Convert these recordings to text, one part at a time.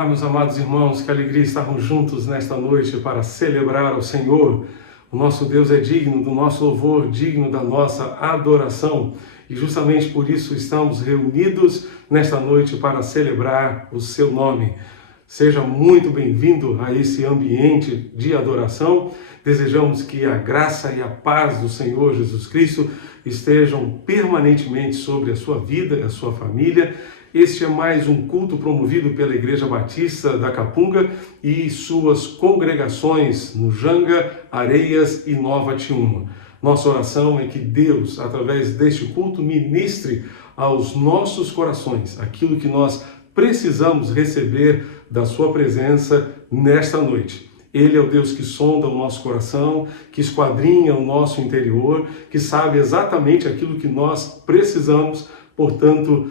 Olá, meus amados irmãos, que alegria estarmos juntos nesta noite para celebrar ao Senhor. O nosso Deus é digno do nosso louvor, digno da nossa adoração. E justamente por isso estamos reunidos nesta noite para celebrar o seu nome. Seja muito bem-vindo a esse ambiente de adoração. Desejamos que a graça e a paz do Senhor Jesus Cristo estejam permanentemente sobre a sua vida e a sua família. Este é mais um culto promovido pela Igreja Batista da Capunga e suas congregações no Janga, Areias e Nova Tiúma. Nossa oração é que Deus, através deste culto, ministre aos nossos corações aquilo que nós precisamos receber da sua presença nesta noite. Ele é o Deus que sonda o nosso coração, que esquadrinha o nosso interior, que sabe exatamente aquilo que nós precisamos. Portanto,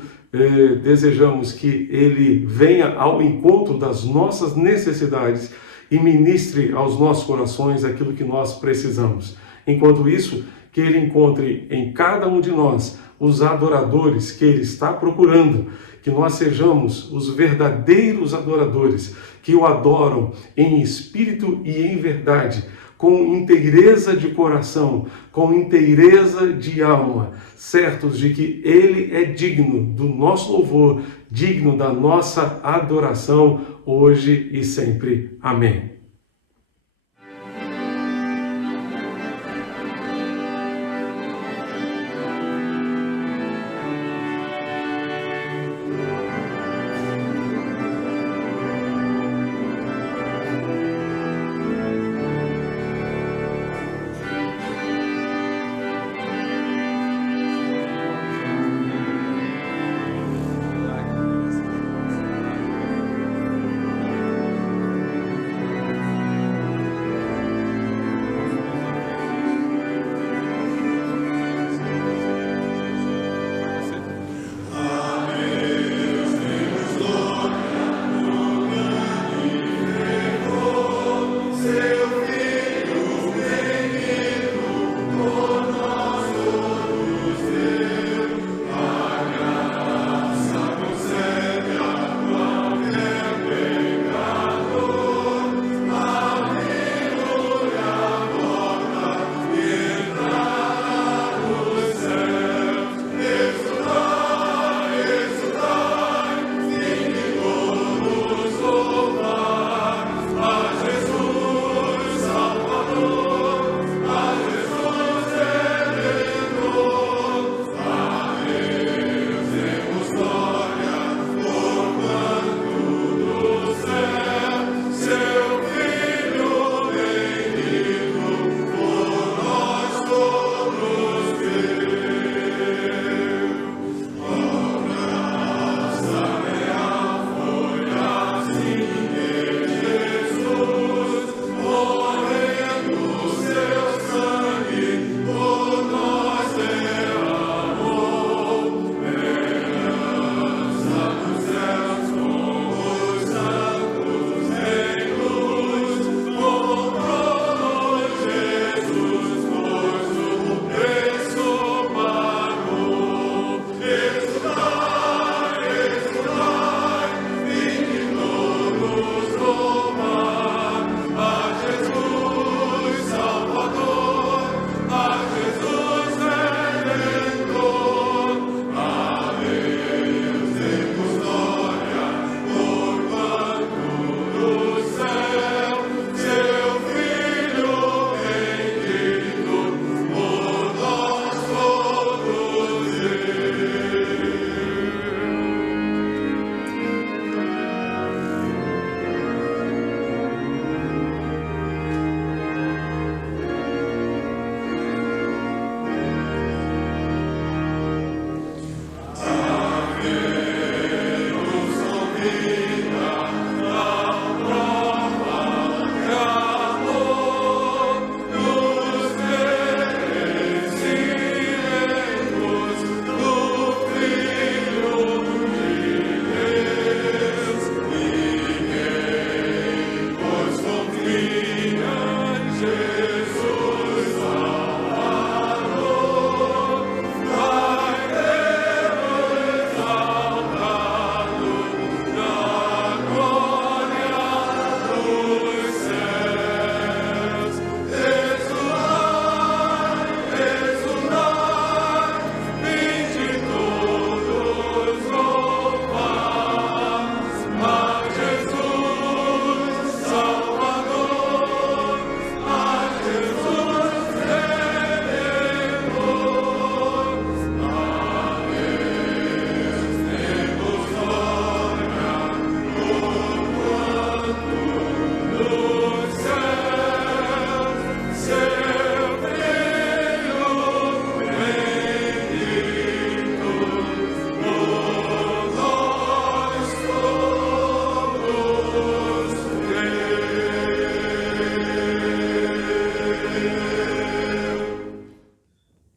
desejamos que Ele venha ao encontro das nossas necessidades e ministre aos nossos corações aquilo que nós precisamos. Enquanto isso, que Ele encontre em cada um de nós os adoradores que Ele está procurando, que nós sejamos os verdadeiros adoradores, que o adoram em espírito e em verdade, com inteireza de coração, com inteireza de alma, certos de que Ele é digno do nosso louvor, digno da nossa adoração, hoje e sempre. Amém.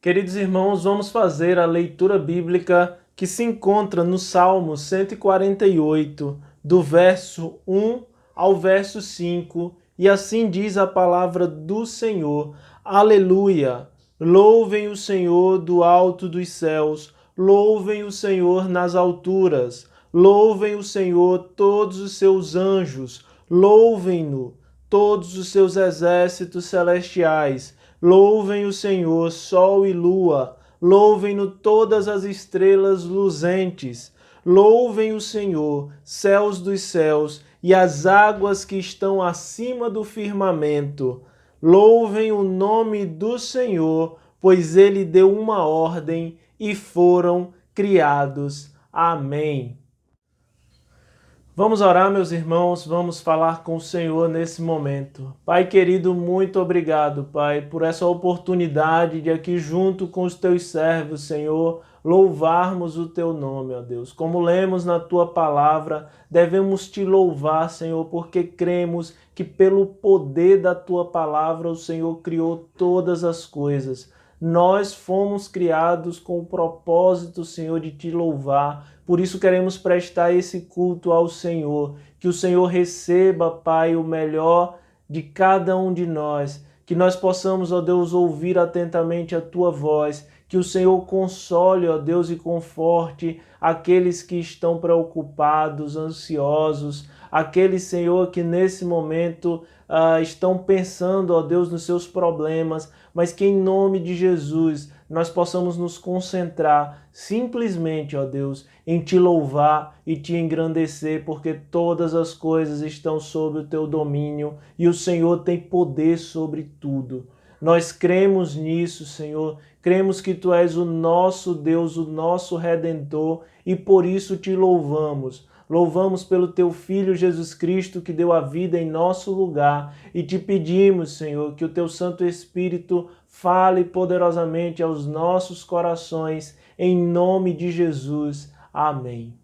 Queridos irmãos, vamos fazer a leitura bíblica que se encontra no Salmo 148, do verso 1 ao verso 5, e assim diz a palavra do Senhor. Aleluia! Louvem o Senhor do alto dos céus, louvem o Senhor nas alturas, louvem o Senhor todos os seus anjos, louvem-no todos os seus exércitos celestiais. Louvem o Senhor, sol e lua, louvem-no todas as estrelas luzentes. Louvem o Senhor, céus dos céus e as águas que estão acima do firmamento. Louvem o nome do Senhor, pois ele deu uma ordem e foram criados. Amém. Vamos orar, meus irmãos, vamos falar com o Senhor nesse momento. Pai querido, muito obrigado, Pai, por essa oportunidade de aqui junto com os teus servos, Senhor, louvarmos o teu nome, ó Deus. Como lemos na tua palavra, devemos te louvar, Senhor, porque cremos que pelo poder da tua palavra o Senhor criou todas as coisas. Nós fomos criados com o propósito, Senhor, de te louvar. Por isso queremos prestar esse culto ao Senhor. Que o Senhor receba, Pai, o melhor de cada um de nós. Que nós possamos, ó Deus, ouvir atentamente a tua voz. Que o Senhor console, ó Deus, e conforte aqueles que estão preocupados, ansiosos, aqueles, Senhor, que nesse momento estão pensando, ó Deus, nos seus problemas, mas que em nome de Jesus nós possamos nos concentrar simplesmente, ó Deus, em te louvar e te engrandecer, porque todas as coisas estão sob o teu domínio e o Senhor tem poder sobre tudo. Nós cremos nisso, Senhor, cremos que Tu és o nosso Deus, o nosso Redentor, e por isso te louvamos. Louvamos pelo Teu Filho Jesus Cristo que deu a vida em nosso lugar e te pedimos, Senhor, que o Teu Santo Espírito fale poderosamente aos nossos corações, em nome de Jesus. Amém.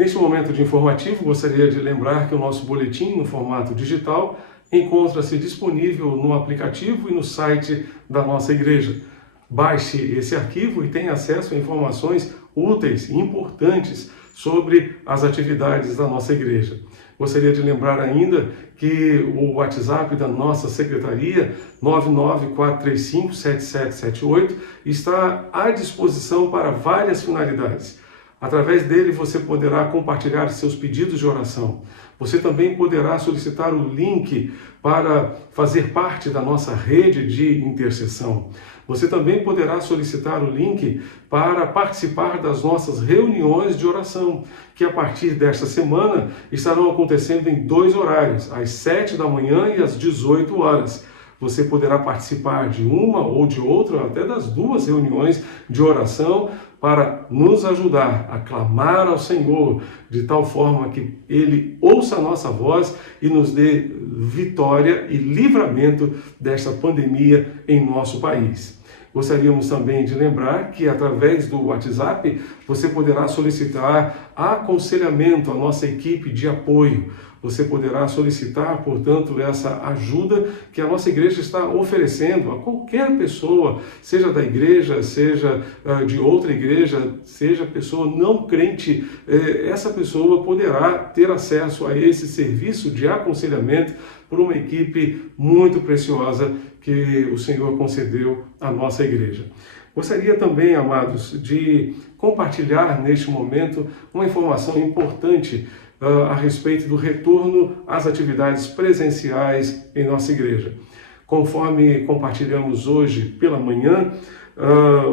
Neste momento de informativo, gostaria de lembrar que o nosso boletim no formato digital encontra-se disponível no aplicativo e no site da nossa igreja. Baixe esse arquivo e tenha acesso a informações úteis e importantes sobre as atividades da nossa igreja. Gostaria de lembrar ainda que o WhatsApp da nossa secretaria, 994357778, está à disposição para várias finalidades. Através dele você poderá compartilhar seus pedidos de oração. Você também poderá solicitar o link para fazer parte da nossa rede de intercessão. Você também poderá solicitar o link para participar das nossas reuniões de oração, que a partir desta semana estarão acontecendo em 2 horários, às 7 da manhã e às 18 horas. Você poderá participar de uma ou de outra, até das 2 reuniões de oração, para nos ajudar a clamar ao Senhor, de tal forma que Ele ouça a nossa voz e nos dê vitória e livramento desta pandemia em nosso país. Gostaríamos também de lembrar que, através do WhatsApp, você poderá solicitar aconselhamento à nossa equipe de apoio. Você poderá solicitar, portanto, essa ajuda que a nossa igreja está oferecendo a qualquer pessoa, seja da igreja, seja de outra igreja, seja pessoa não crente. Essa pessoa poderá ter acesso a esse serviço de aconselhamento por uma equipe muito preciosa que o Senhor concedeu à nossa igreja. Gostaria também, amados, de compartilhar neste momento uma informação importante a respeito do retorno às atividades presenciais em nossa igreja. Conforme compartilhamos hoje pela manhã,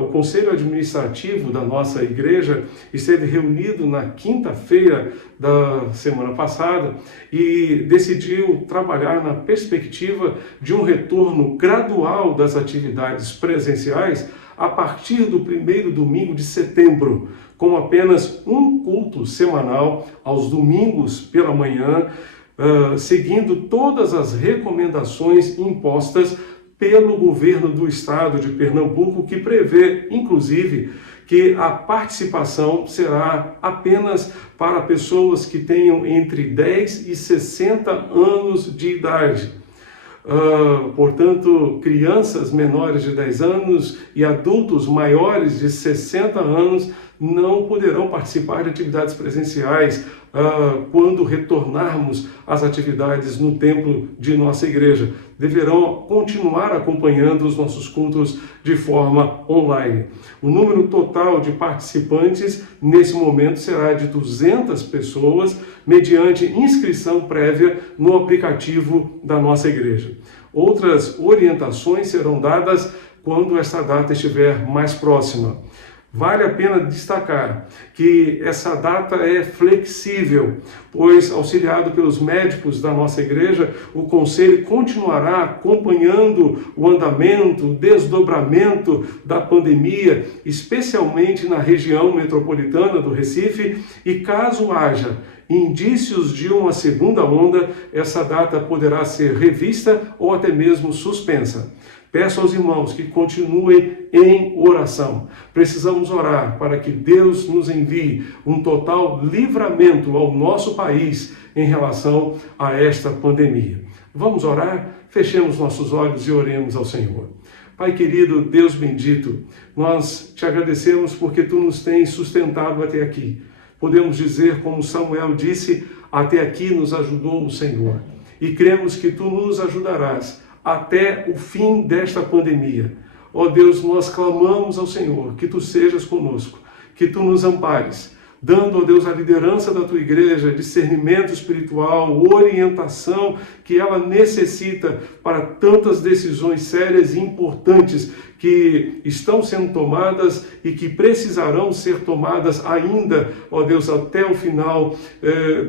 o Conselho Administrativo da nossa igreja esteve reunido na quinta-feira da semana passada e decidiu trabalhar na perspectiva de um retorno gradual das atividades presenciais a partir do primeiro domingo de setembro, com apenas um culto semanal aos domingos pela manhã, seguindo todas as recomendações impostas pelo governo do estado de Pernambuco, que prevê, inclusive, que a participação será apenas para pessoas que tenham entre 10 e 60 anos de idade. Portanto, crianças menores de 10 anos e adultos maiores de 60 anos não poderão participar de atividades presenciais quando retornarmos às atividades no templo de nossa igreja. Deverão continuar acompanhando os nossos cultos de forma online. O número total de participantes nesse momento será de 200 pessoas, mediante inscrição prévia no aplicativo da nossa igreja. Outras orientações serão dadas quando esta data estiver mais próxima. Vale a pena destacar que essa data é flexível, pois, auxiliado pelos médicos da nossa igreja, o Conselho continuará acompanhando o andamento, o desdobramento da pandemia, especialmente na região metropolitana do Recife, e caso haja indícios de uma segunda onda, essa data poderá ser revista ou até mesmo suspensa. Peço aos irmãos que continuem em oração. Precisamos orar para que Deus nos envie um total livramento ao nosso país em relação a esta pandemia. Vamos orar? Fechemos nossos olhos e oremos ao Senhor. Pai querido, Deus bendito, nós te agradecemos porque tu nos tens sustentado até aqui. Podemos dizer, como Samuel disse, até aqui nos ajudou o Senhor. E cremos que tu nos ajudarás até o fim desta pandemia. Ó Deus, nós clamamos ao Senhor que tu sejas conosco, que tu nos ampares, dando, ó Deus, a liderança da tua igreja, discernimento espiritual, orientação que ela necessita para tantas decisões sérias e importantes que estão sendo tomadas e que precisarão ser tomadas ainda, ó Deus, até o final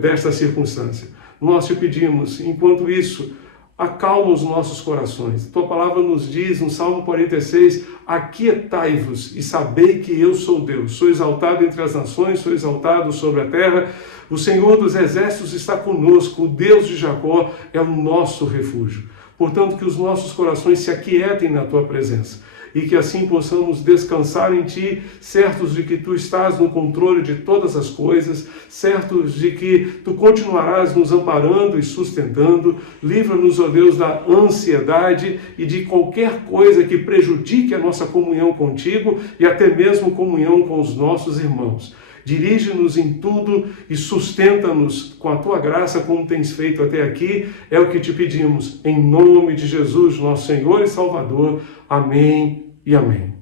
desta circunstância. Nós te pedimos, enquanto isso, acalma os nossos corações. Tua palavra nos diz, no Salmo 46, aquietai-vos e sabei que eu sou Deus. Sou exaltado entre as nações, sou exaltado sobre a terra. O Senhor dos exércitos está conosco, o Deus de Jacó é o nosso refúgio. Portanto, que os nossos corações se aquietem na tua presença e que assim possamos descansar em Ti, certos de que Tu estás no controle de todas as coisas, certos de que Tu continuarás nos amparando e sustentando. Livra-nos, ó Deus, da ansiedade e de qualquer coisa que prejudique a nossa comunhão contigo e até mesmo comunhão com os nossos irmãos. Dirige-nos em tudo e sustenta-nos com a Tua graça, como tens feito até aqui. É o que te pedimos, em nome de Jesus, nosso Senhor e Salvador. Amém e amém.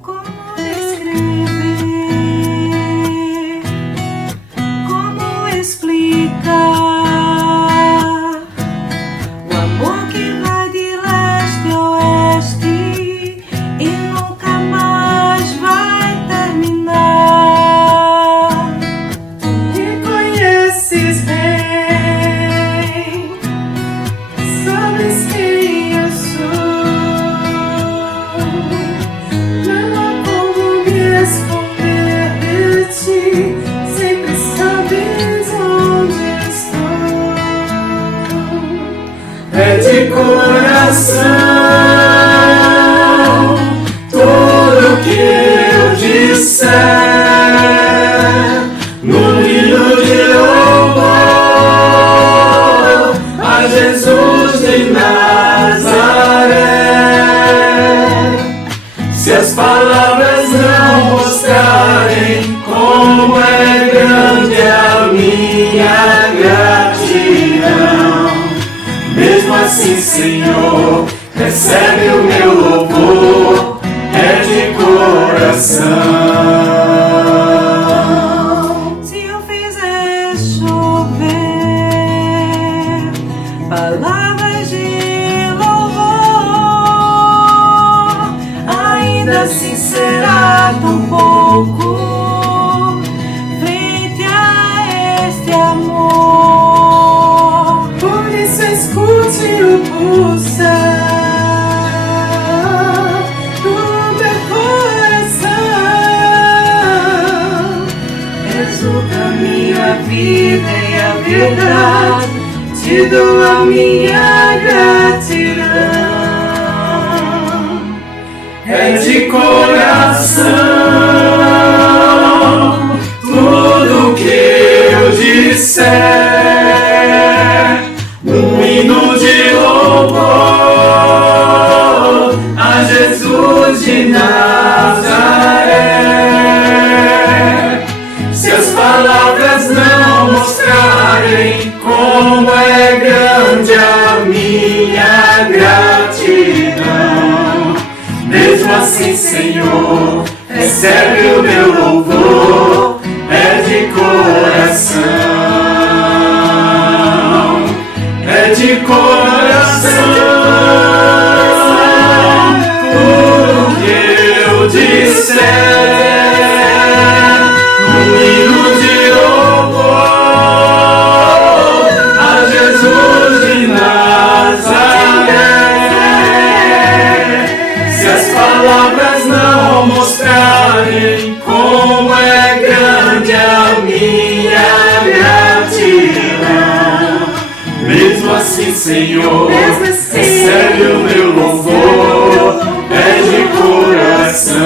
Como descrever? Como explicar o amor que vai de leste a oeste e nunca mais vai terminar? Me conheces bem, sabes quem eu sou. Não há como me esconder de ti, sempre sabes onde estou. É de coração tudo que eu disser, num hino de louvor a Jesus de Nazaré. Se as palavras não mostrarem como é grande a minha gratidão, mesmo assim, Senhor, recebe o meu louvor, é de coração. Se eu fizer chover palavras de louvor, ainda assim será tão pouco frente a este amor. Por isso escute o pulsar do meu coração. És o caminho, a vida e a verdade, te dou a minha gratidão. É de coração tudo que eu disser, um hino de louvor a Jesus de Nazaré. Se as palavras não mostrarem como é grande a minha gratidão, mesmo assim, Senhor, recebe o meu louvor, é de coração, é de coração, tudo que eu disser, um hino de louvor a Jesus de Nazaré. Se as palavras não mostrarem como é grande a minha gratidão, mesmo assim, Senhor, recebe o meu louvor, é de coração.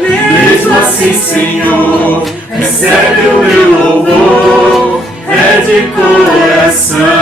Mesmo assim, Senhor, recebe o meu louvor, é de coração.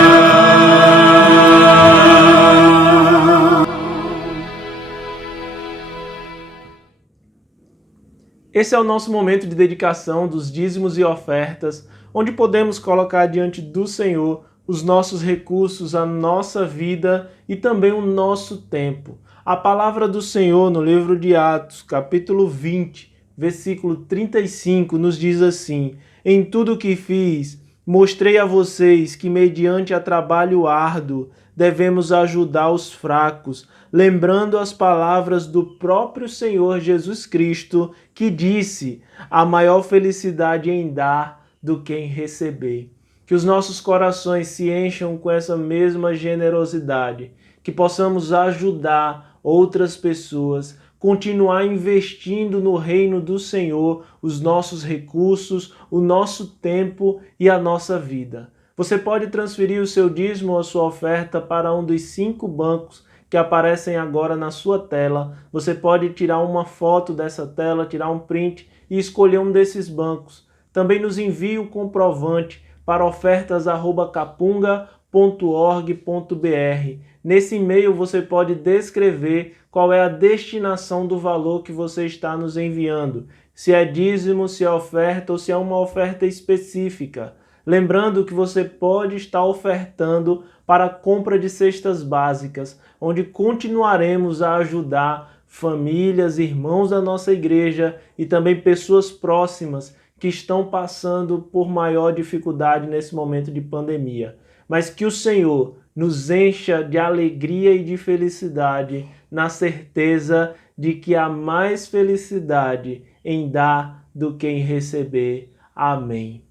Esse é o nosso momento de dedicação dos dízimos e ofertas, onde podemos colocar diante do Senhor os nossos recursos, a nossa vida e também o nosso tempo. A palavra do Senhor no livro de Atos, capítulo 20, versículo 35, nos diz assim: em tudo que fiz, mostrei a vocês que mediante a trabalho árduo devemos ajudar os fracos, lembrando as palavras do próprio Senhor Jesus Cristo, que disse: a maior felicidade em dar do que em receber. Que os nossos corações se encham com essa mesma generosidade, que possamos ajudar outras pessoas continuar investindo no reino do Senhor os nossos recursos, o nosso tempo e a nossa vida. Você pode transferir o seu dízimo ou a sua oferta para um dos 5 bancos que aparecem agora na sua tela. Você pode tirar uma foto dessa tela, tirar um print e escolher um desses bancos. Também nos envie o comprovante para ofertas@capunga.org.br. Nesse e-mail você pode descrever qual é a destinação do valor que você está nos enviando. Se é dízimo, se é oferta ou se é uma oferta específica. Lembrando que você pode estar ofertando para a compra de cestas básicas, onde continuaremos a ajudar famílias, irmãos da nossa igreja e também pessoas próximas que estão passando por maior dificuldade nesse momento de pandemia. Mas que o Senhor nos encha de alegria e de felicidade, na certeza de que há mais felicidade em dar do que em receber. Amém.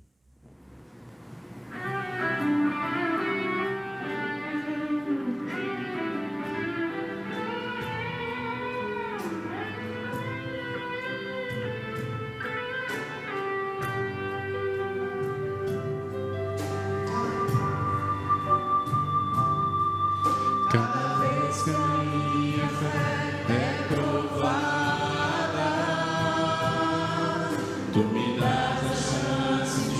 Cada vez que a minha fé é provada, tu me dás a chance de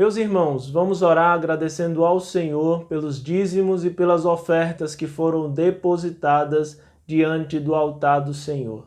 Meus irmãos, vamos orar agradecendo ao Senhor pelos dízimos e pelas ofertas que foram depositadas diante do altar do Senhor.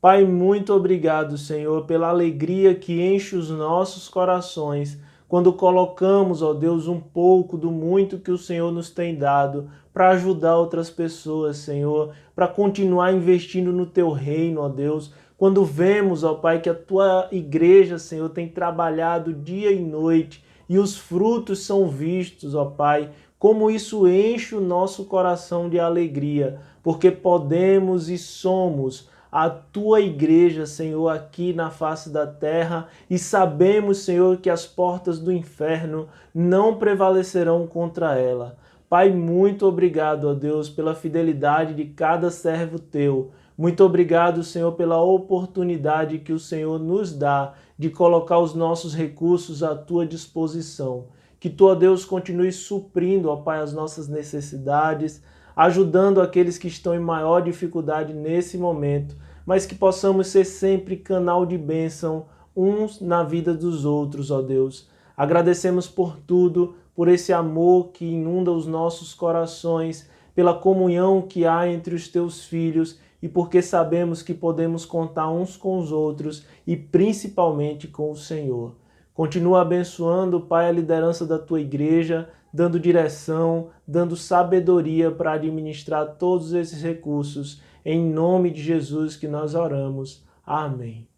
Pai, muito obrigado, Senhor, pela alegria que enche os nossos corações quando colocamos, ó Deus, um pouco do muito que o Senhor nos tem dado para ajudar outras pessoas, Senhor, para continuar investindo no Teu reino, ó Deus. Quando vemos, ó Pai, que a Tua igreja, Senhor, tem trabalhado dia e noite e os frutos são vistos, ó Pai, como isso enche o nosso coração de alegria, porque podemos e somos a Tua igreja, Senhor, aqui na face da terra, e sabemos, Senhor, que as portas do inferno não prevalecerão contra ela. Pai, muito obrigado, ó Deus, pela fidelidade de cada servo Teu. Muito obrigado, Senhor, pela oportunidade que o Senhor nos dá de colocar os nossos recursos à Tua disposição. Que Tu, ó Deus, continue suprindo, ó Pai, as nossas necessidades, ajudando aqueles que estão em maior dificuldade nesse momento, mas que possamos ser sempre canal de bênção uns na vida dos outros, ó Deus. Agradecemos por tudo, por esse amor que inunda os nossos corações, pela comunhão que há entre os Teus filhos e porque sabemos que podemos contar uns com os outros e principalmente com o Senhor. Continua abençoando, Pai, a liderança da Tua igreja, dando direção, dando sabedoria para administrar todos esses recursos. Em nome de Jesus que nós oramos. Amém.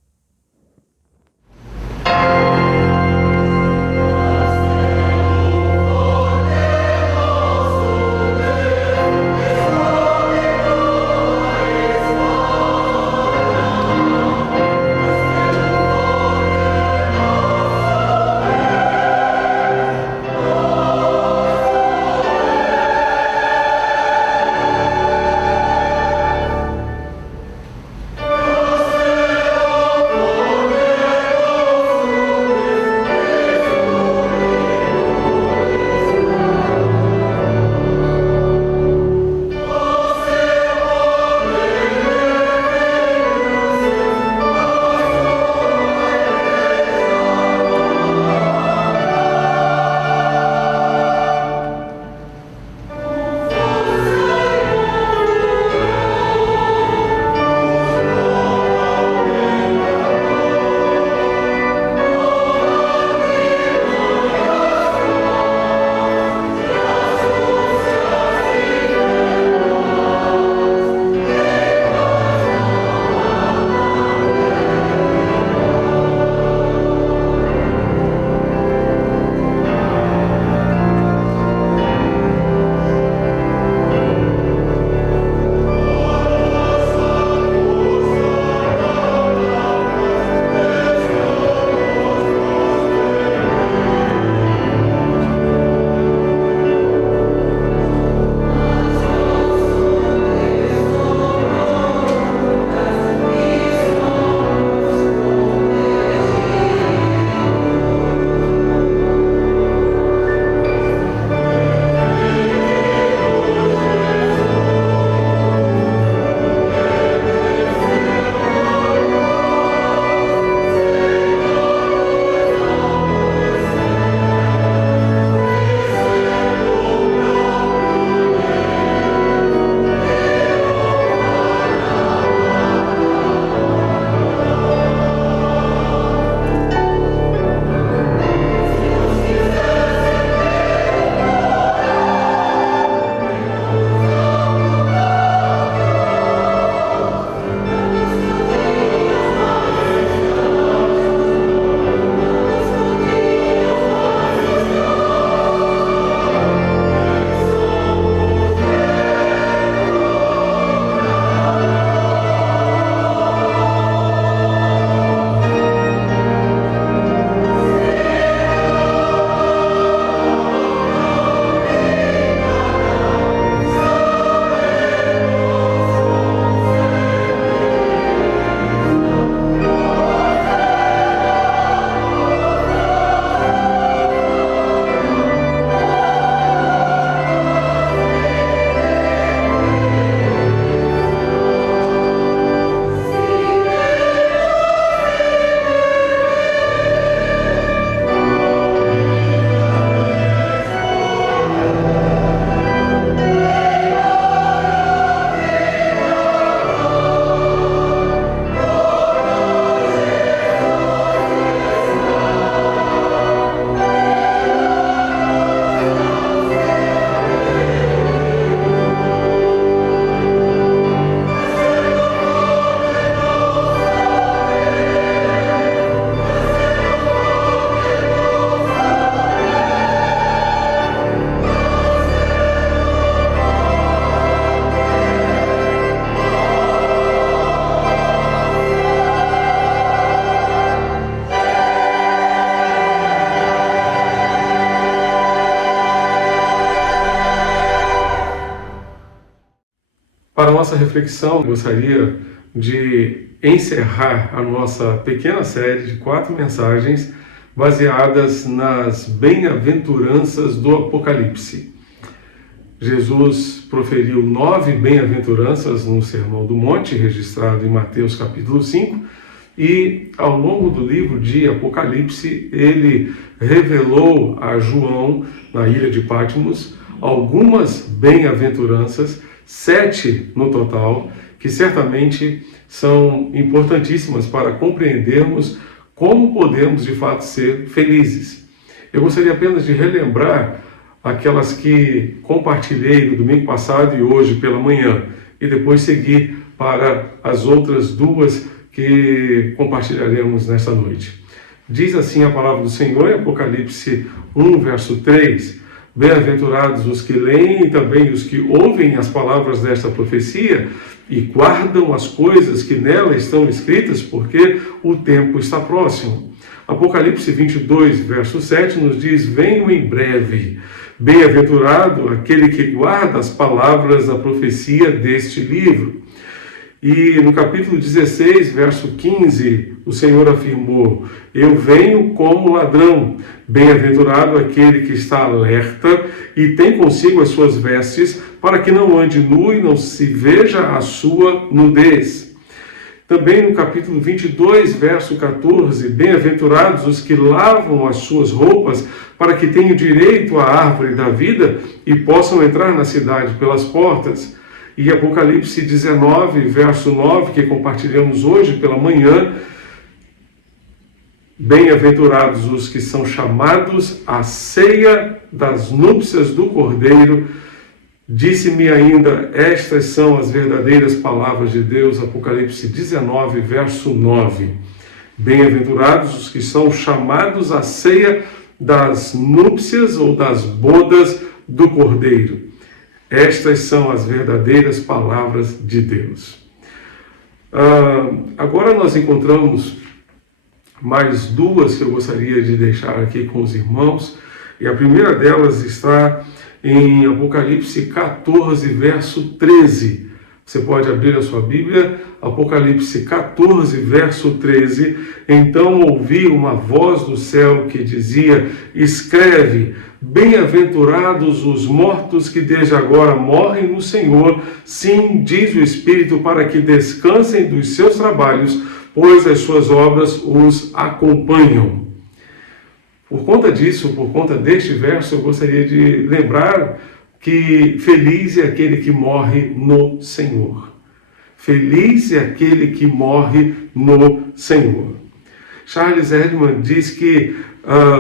Para a nossa reflexão, gostaria de encerrar a nossa pequena série de 4 mensagens baseadas nas bem-aventuranças do Apocalipse. Jesus proferiu 9 bem-aventuranças no Sermão do Monte, registrado em Mateus capítulo 5, e ao longo do livro de Apocalipse, ele revelou a João, na ilha de Patmos, algumas bem-aventuranças, 7 no total, que certamente são importantíssimas para compreendermos como podemos de fato ser felizes. Eu gostaria apenas de relembrar aquelas que compartilhei no domingo passado e hoje pela manhã, e depois seguir para as outras 2 que compartilharemos nesta noite. Diz assim a palavra do Senhor em Apocalipse 1, verso 3: Bem-aventurados os que leem e também os que ouvem as palavras desta profecia e guardam as coisas que nela estão escritas, porque o tempo está próximo. Apocalipse 22, verso 7 nos diz: Venho em breve. Bem-aventurado aquele que guarda as palavras da profecia deste livro. E no capítulo 16, verso 15, o Senhor afirmou: Eu venho como ladrão. Bem-aventurado aquele que está alerta e tem consigo as suas vestes, para que não ande nu e não se veja a sua nudez. Também no capítulo 22, verso 14, Bem-aventurados os que lavam as suas roupas, para que tenham direito à árvore da vida e possam entrar na cidade pelas portas. E Apocalipse 19, verso 9, que compartilhamos hoje pela manhã: Bem-aventurados os que são chamados à ceia das núpcias do Cordeiro. Disse-me ainda: estas são as verdadeiras palavras de Deus. Apocalipse 19, verso 9. Bem-aventurados os que são chamados à ceia das núpcias ou das bodas do Cordeiro. Estas são as verdadeiras palavras de Deus. Agora nós encontramos mais 2 que eu gostaria de deixar aqui com os irmãos. E a primeira delas está em Apocalipse 14, verso 13. Você pode abrir a sua Bíblia, Apocalipse 14, verso 13. Então ouvi uma voz do céu que dizia: Escreve, bem-aventurados os mortos que desde agora morrem no Senhor. Sim, diz o Espírito, para que descansem dos seus trabalhos, pois as suas obras os acompanham. Por conta disso, por conta deste verso, eu gostaria de lembrar que feliz é aquele que morre no Senhor. Feliz é aquele que morre no Senhor. Charles Erdman diz que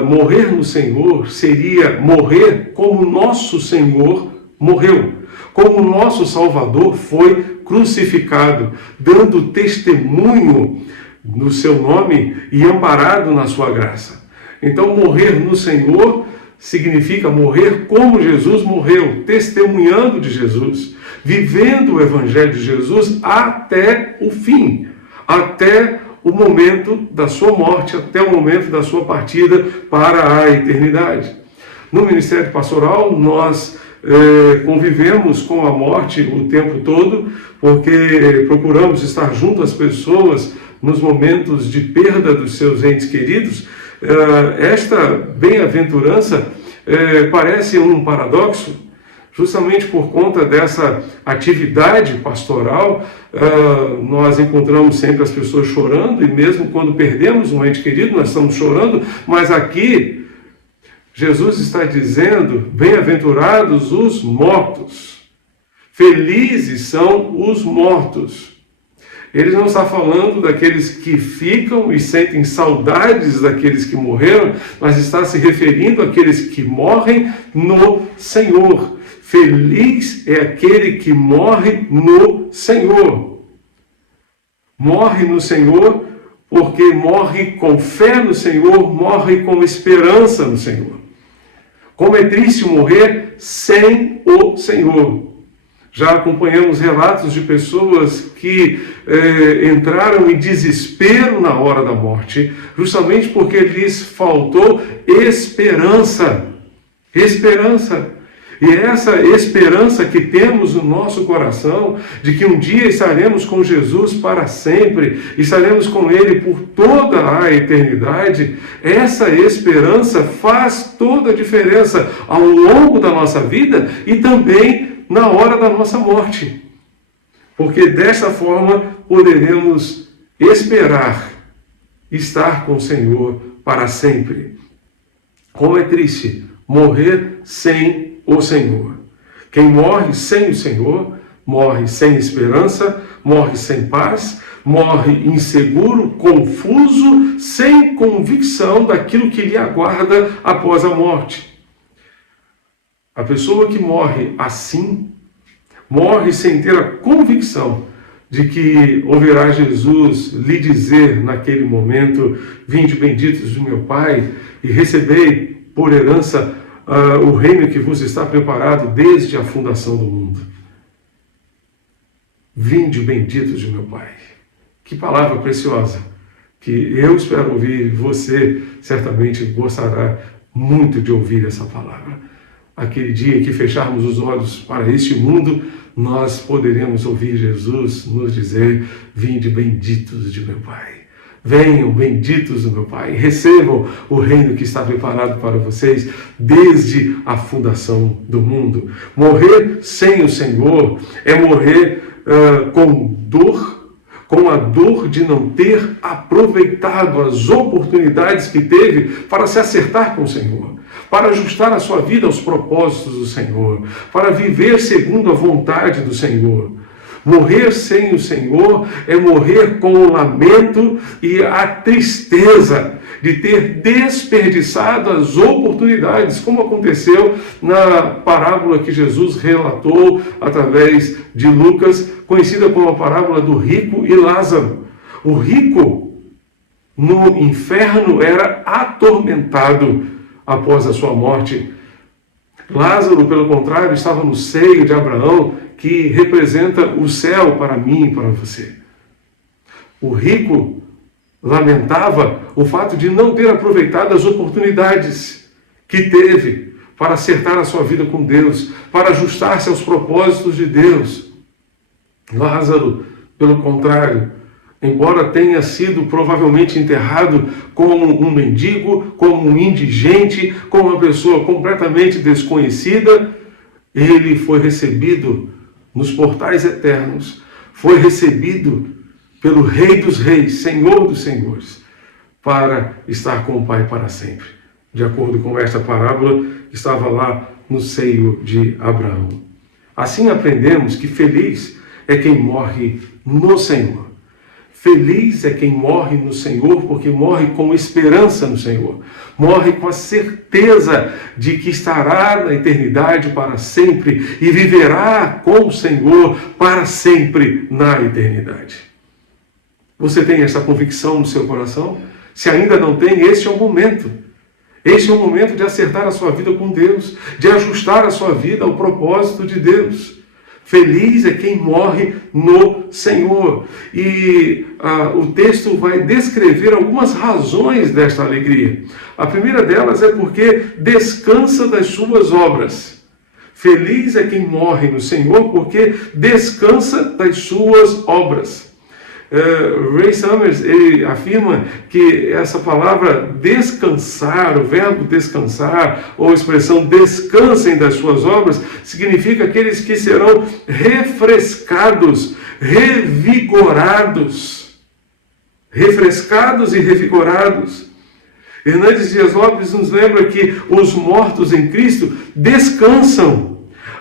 morrer no Senhor seria morrer como nosso Senhor morreu, como nosso Salvador foi crucificado, dando testemunho no seu nome e amparado na sua graça. Então, morrer no Senhor significa morrer como Jesus morreu, testemunhando de Jesus, vivendo o Evangelho de Jesus até o fim, até o momento da sua morte, até o momento da sua partida para a eternidade. No Ministério Pastoral, nós convivemos com a morte o tempo todo, porque procuramos estar junto às pessoas nos momentos de perda dos seus entes queridos. Esta bem-aventurança parece um paradoxo, justamente por conta dessa atividade pastoral. Nós encontramos sempre as pessoas chorando, e mesmo quando perdemos um ente querido, nós estamos chorando, mas aqui Jesus está dizendo: bem-aventurados os mortos, felizes são os mortos. Ele não está falando daqueles que ficam e sentem saudades daqueles que morreram, mas está se referindo àqueles que morrem no Senhor. Feliz é aquele que morre no Senhor. Morre no Senhor porque morre com fé no Senhor, morre com esperança no Senhor. Como é triste morrer sem o Senhor. Já acompanhamos relatos de pessoas que entraram em desespero na hora da morte, justamente porque lhes faltou esperança. Esperança. E essa esperança que temos no nosso coração, de que um dia estaremos com Jesus para sempre, estaremos com Ele por toda a eternidade, essa esperança faz toda a diferença ao longo da nossa vida e também na hora da nossa morte. Porque dessa forma poderemos esperar estar com o Senhor para sempre. Como é triste morrer sem o Senhor. Quem morre sem o Senhor, morre sem esperança, morre sem paz, morre inseguro, confuso, sem convicção daquilo que lhe aguarda após a morte. A pessoa que morre assim, morre sem ter a convicção de que ouvirá Jesus lhe dizer naquele momento: vinde benditos do meu Pai e recebei por herança o reino que vos está preparado desde a fundação do mundo. Vinde benditos de meu Pai. Que palavra preciosa, que eu espero ouvir, você certamente gostará muito de ouvir essa palavra. Aquele dia em que fecharmos os olhos para este mundo, nós poderemos ouvir Jesus nos dizer: vinde benditos de meu Pai. Venham benditos do meu Pai, recebam o reino que está preparado para vocês desde a fundação do mundo. Morrer sem o Senhor é morrer com dor, com a dor de não ter aproveitado as oportunidades que teve para se acertar com o Senhor, para ajustar a sua vida aos propósitos do Senhor, para viver segundo a vontade do Senhor. Morrer sem o Senhor é morrer com o lamento e a tristeza de ter desperdiçado as oportunidades, como aconteceu na parábola que Jesus relatou através de Lucas, conhecida como a parábola do rico e Lázaro. O rico no inferno era atormentado após a sua morte. Lázaro, pelo contrário, estava no seio de Abraão, que representa o céu para mim e para você. O rico lamentava o fato de não ter aproveitado as oportunidades que teve para acertar a sua vida com Deus, para ajustar-se aos propósitos de Deus. Lázaro, pelo contrário, embora tenha sido provavelmente enterrado como um mendigo, como um indigente, como uma pessoa completamente desconhecida, ele foi recebido nos portais eternos, foi recebido pelo Rei dos Reis, Senhor dos Senhores, para estar com o Pai para sempre. De acordo com esta parábola, estava lá no seio de Abraão. Assim aprendemos que feliz é quem morre no Senhor. Feliz é quem morre no Senhor, porque morre com esperança no Senhor. Morre com a certeza de que estará na eternidade para sempre e viverá com o Senhor para sempre na eternidade. Você tem essa convicção no seu coração? Se ainda não tem, este é o momento. Este é o momento de acertar a sua vida com Deus, de ajustar a sua vida ao propósito de Deus. Feliz é quem morre no Senhor. E o texto vai descrever algumas razões desta alegria. A primeira delas é porque descansa das suas obras. Feliz é quem morre no Senhor porque descansa das suas obras. Ray Summers, ele afirma que essa palavra descansar, o verbo descansar, ou a expressão descansem das suas obras, significa aqueles que serão refrescados, revigorados. Refrescados e revigorados. Hernandes Dias Lopes nos lembra que os mortos em Cristo descansam.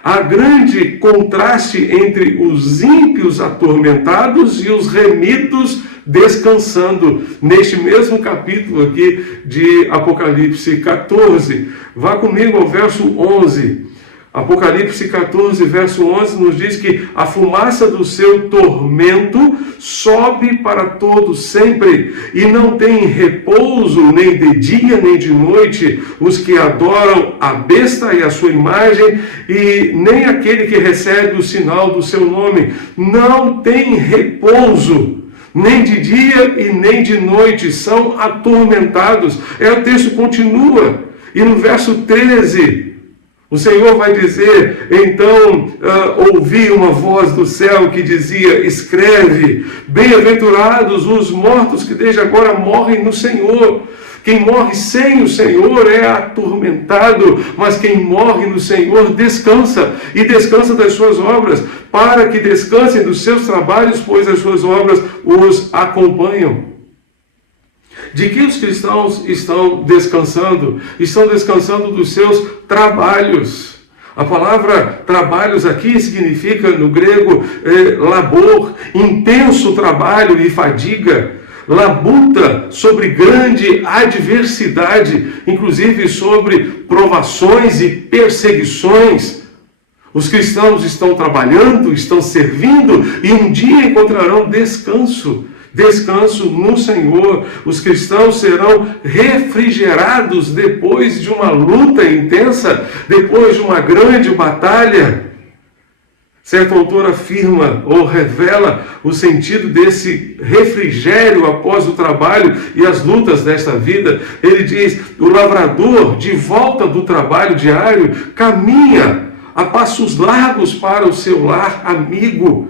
Há grande contraste entre os ímpios atormentados e os remidos descansando. Neste mesmo capítulo aqui de Apocalipse 14, vá comigo ao verso 11. Apocalipse 14, verso 11, nos diz que a fumaça do seu tormento sobe para todos sempre, e não tem repouso nem de dia nem de noite os que adoram a besta e a sua imagem, e nem aquele que recebe o sinal do seu nome. Não tem repouso, nem de dia e nem de noite, são atormentados. O texto continua, e no verso 13, O Senhor vai dizer, então, ouvi uma voz do céu que dizia, escreve, bem-aventurados os mortos que desde agora morrem no Senhor. Quem morre sem o Senhor é atormentado, mas quem morre no Senhor descansa, e descansa das suas obras, para que descansem dos seus trabalhos, pois as suas obras os acompanham. De que os cristãos estão descansando? Estão descansando dos seus trabalhos. A palavra trabalhos aqui significa, no grego, labor, intenso trabalho e fadiga. Labuta sobre grande adversidade, inclusive sobre provações e perseguições. Os cristãos estão trabalhando, estão servindo e um dia encontrarão descanso. Descanso no Senhor. Os cristãos serão refrigerados depois de uma luta intensa, depois de uma grande batalha. Certo autor afirma ou revela o sentido desse refrigério após o trabalho e as lutas desta vida. Ele diz, o lavrador, de volta do trabalho diário, caminha a passos largos para o seu lar amigo,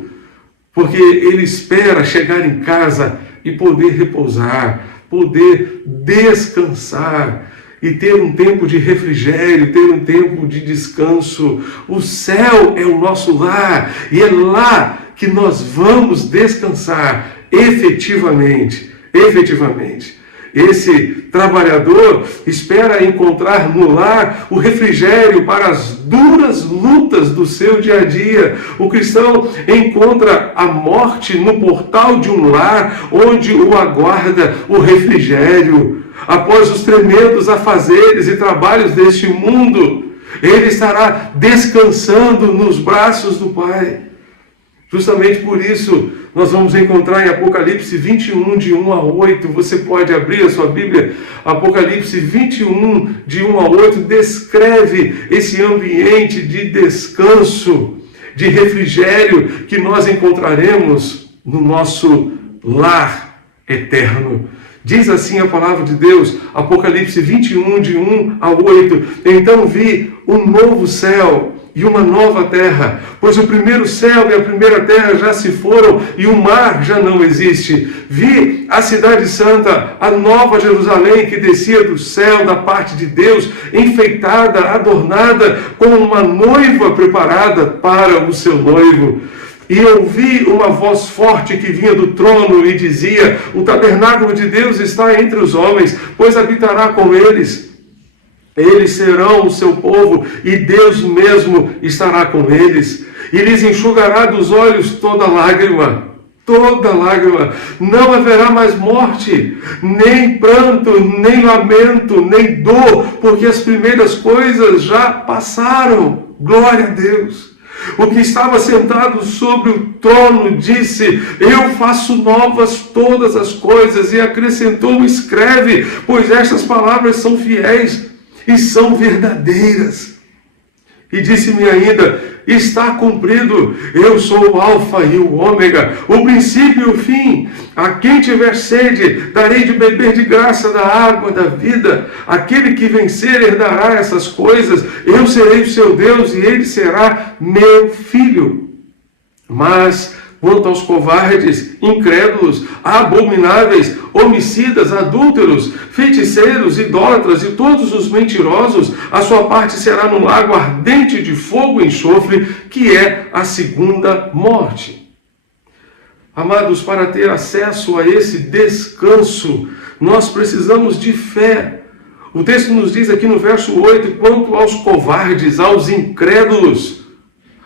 porque ele espera chegar em casa e poder repousar, poder descansar e ter um tempo de refrigério, ter um tempo de descanso. O céu é o nosso lar e é lá que nós vamos descansar efetivamente. Esse trabalhador espera encontrar no lar o refrigério para as duras lutas do seu dia a dia. O cristão encontra a morte no portal de um lar onde o aguarda o refrigério. Após os tremendos afazeres e trabalhos deste mundo, ele estará descansando nos braços do Pai. Justamente por isso, nós vamos encontrar em Apocalipse 21, de 1 a 8. Você pode abrir a sua Bíblia. Apocalipse 21, de 1 a 8, descreve esse ambiente de descanso, de refrigério que nós encontraremos no nosso lar eterno. Diz assim a palavra de Deus, Apocalipse 21, de 1 a 8. Então vi um novo céu e uma nova terra, pois o primeiro céu e a primeira terra já se foram e o mar já não existe. Vi a cidade santa, a nova Jerusalém, que descia do céu da parte de Deus, enfeitada, adornada, como uma noiva preparada para o seu noivo. E ouvi uma voz forte que vinha do trono e dizia, o tabernáculo de Deus está entre os homens, pois habitará com eles. Eles serão o seu povo e Deus mesmo estará com eles. E lhes enxugará dos olhos toda lágrima. Toda lágrima. Não haverá mais morte, nem pranto, nem lamento, nem dor, porque as primeiras coisas já passaram. Glória a Deus. O que estava sentado sobre o trono disse, eu faço novas todas as coisas, e acrescentou, escreve, pois estas palavras são fiéis e são verdadeiras. E disse-me ainda, está cumprido, eu sou o alfa e o ômega, o princípio e o fim. A quem tiver sede, darei de beber de graça da água da vida. Aquele que vencer herdará essas coisas. Eu serei o seu Deus e ele será meu filho. Mas quanto aos covardes, incrédulos, abomináveis, homicidas, adúlteros, feiticeiros, idólatras e todos os mentirosos, a sua parte será no lago ardente de fogo e enxofre, que é a segunda morte. Amados, para ter acesso a esse descanso, nós precisamos de fé. O texto nos diz aqui no verso 8, quanto aos covardes, aos incrédulos,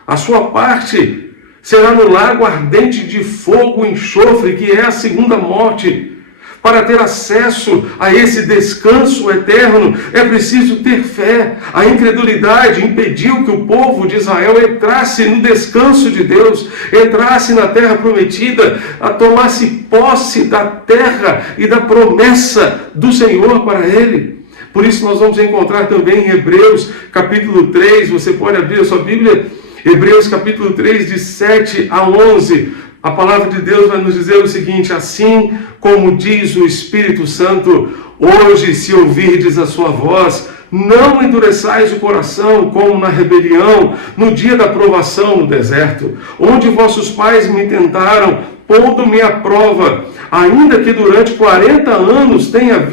a sua parte será no lago ardente de fogo e enxofre, que é a segunda morte. Para ter acesso a esse descanso eterno, é preciso ter fé. A incredulidade impediu que o povo de Israel entrasse no descanso de Deus, entrasse na terra prometida, tomasse posse da terra e da promessa do Senhor para ele. Por isso nós vamos encontrar também em Hebreus capítulo 3, você pode abrir a sua Bíblia, Hebreus capítulo 3, de 7 a 11, a palavra de Deus vai nos dizer o seguinte, assim como diz o Espírito Santo, hoje se ouvirdes a sua voz, Não endureçais o coração como na rebelião, no dia da provação no deserto, onde vossos pais me tentaram, pondo-me à prova, ainda que durante 40 anos tenham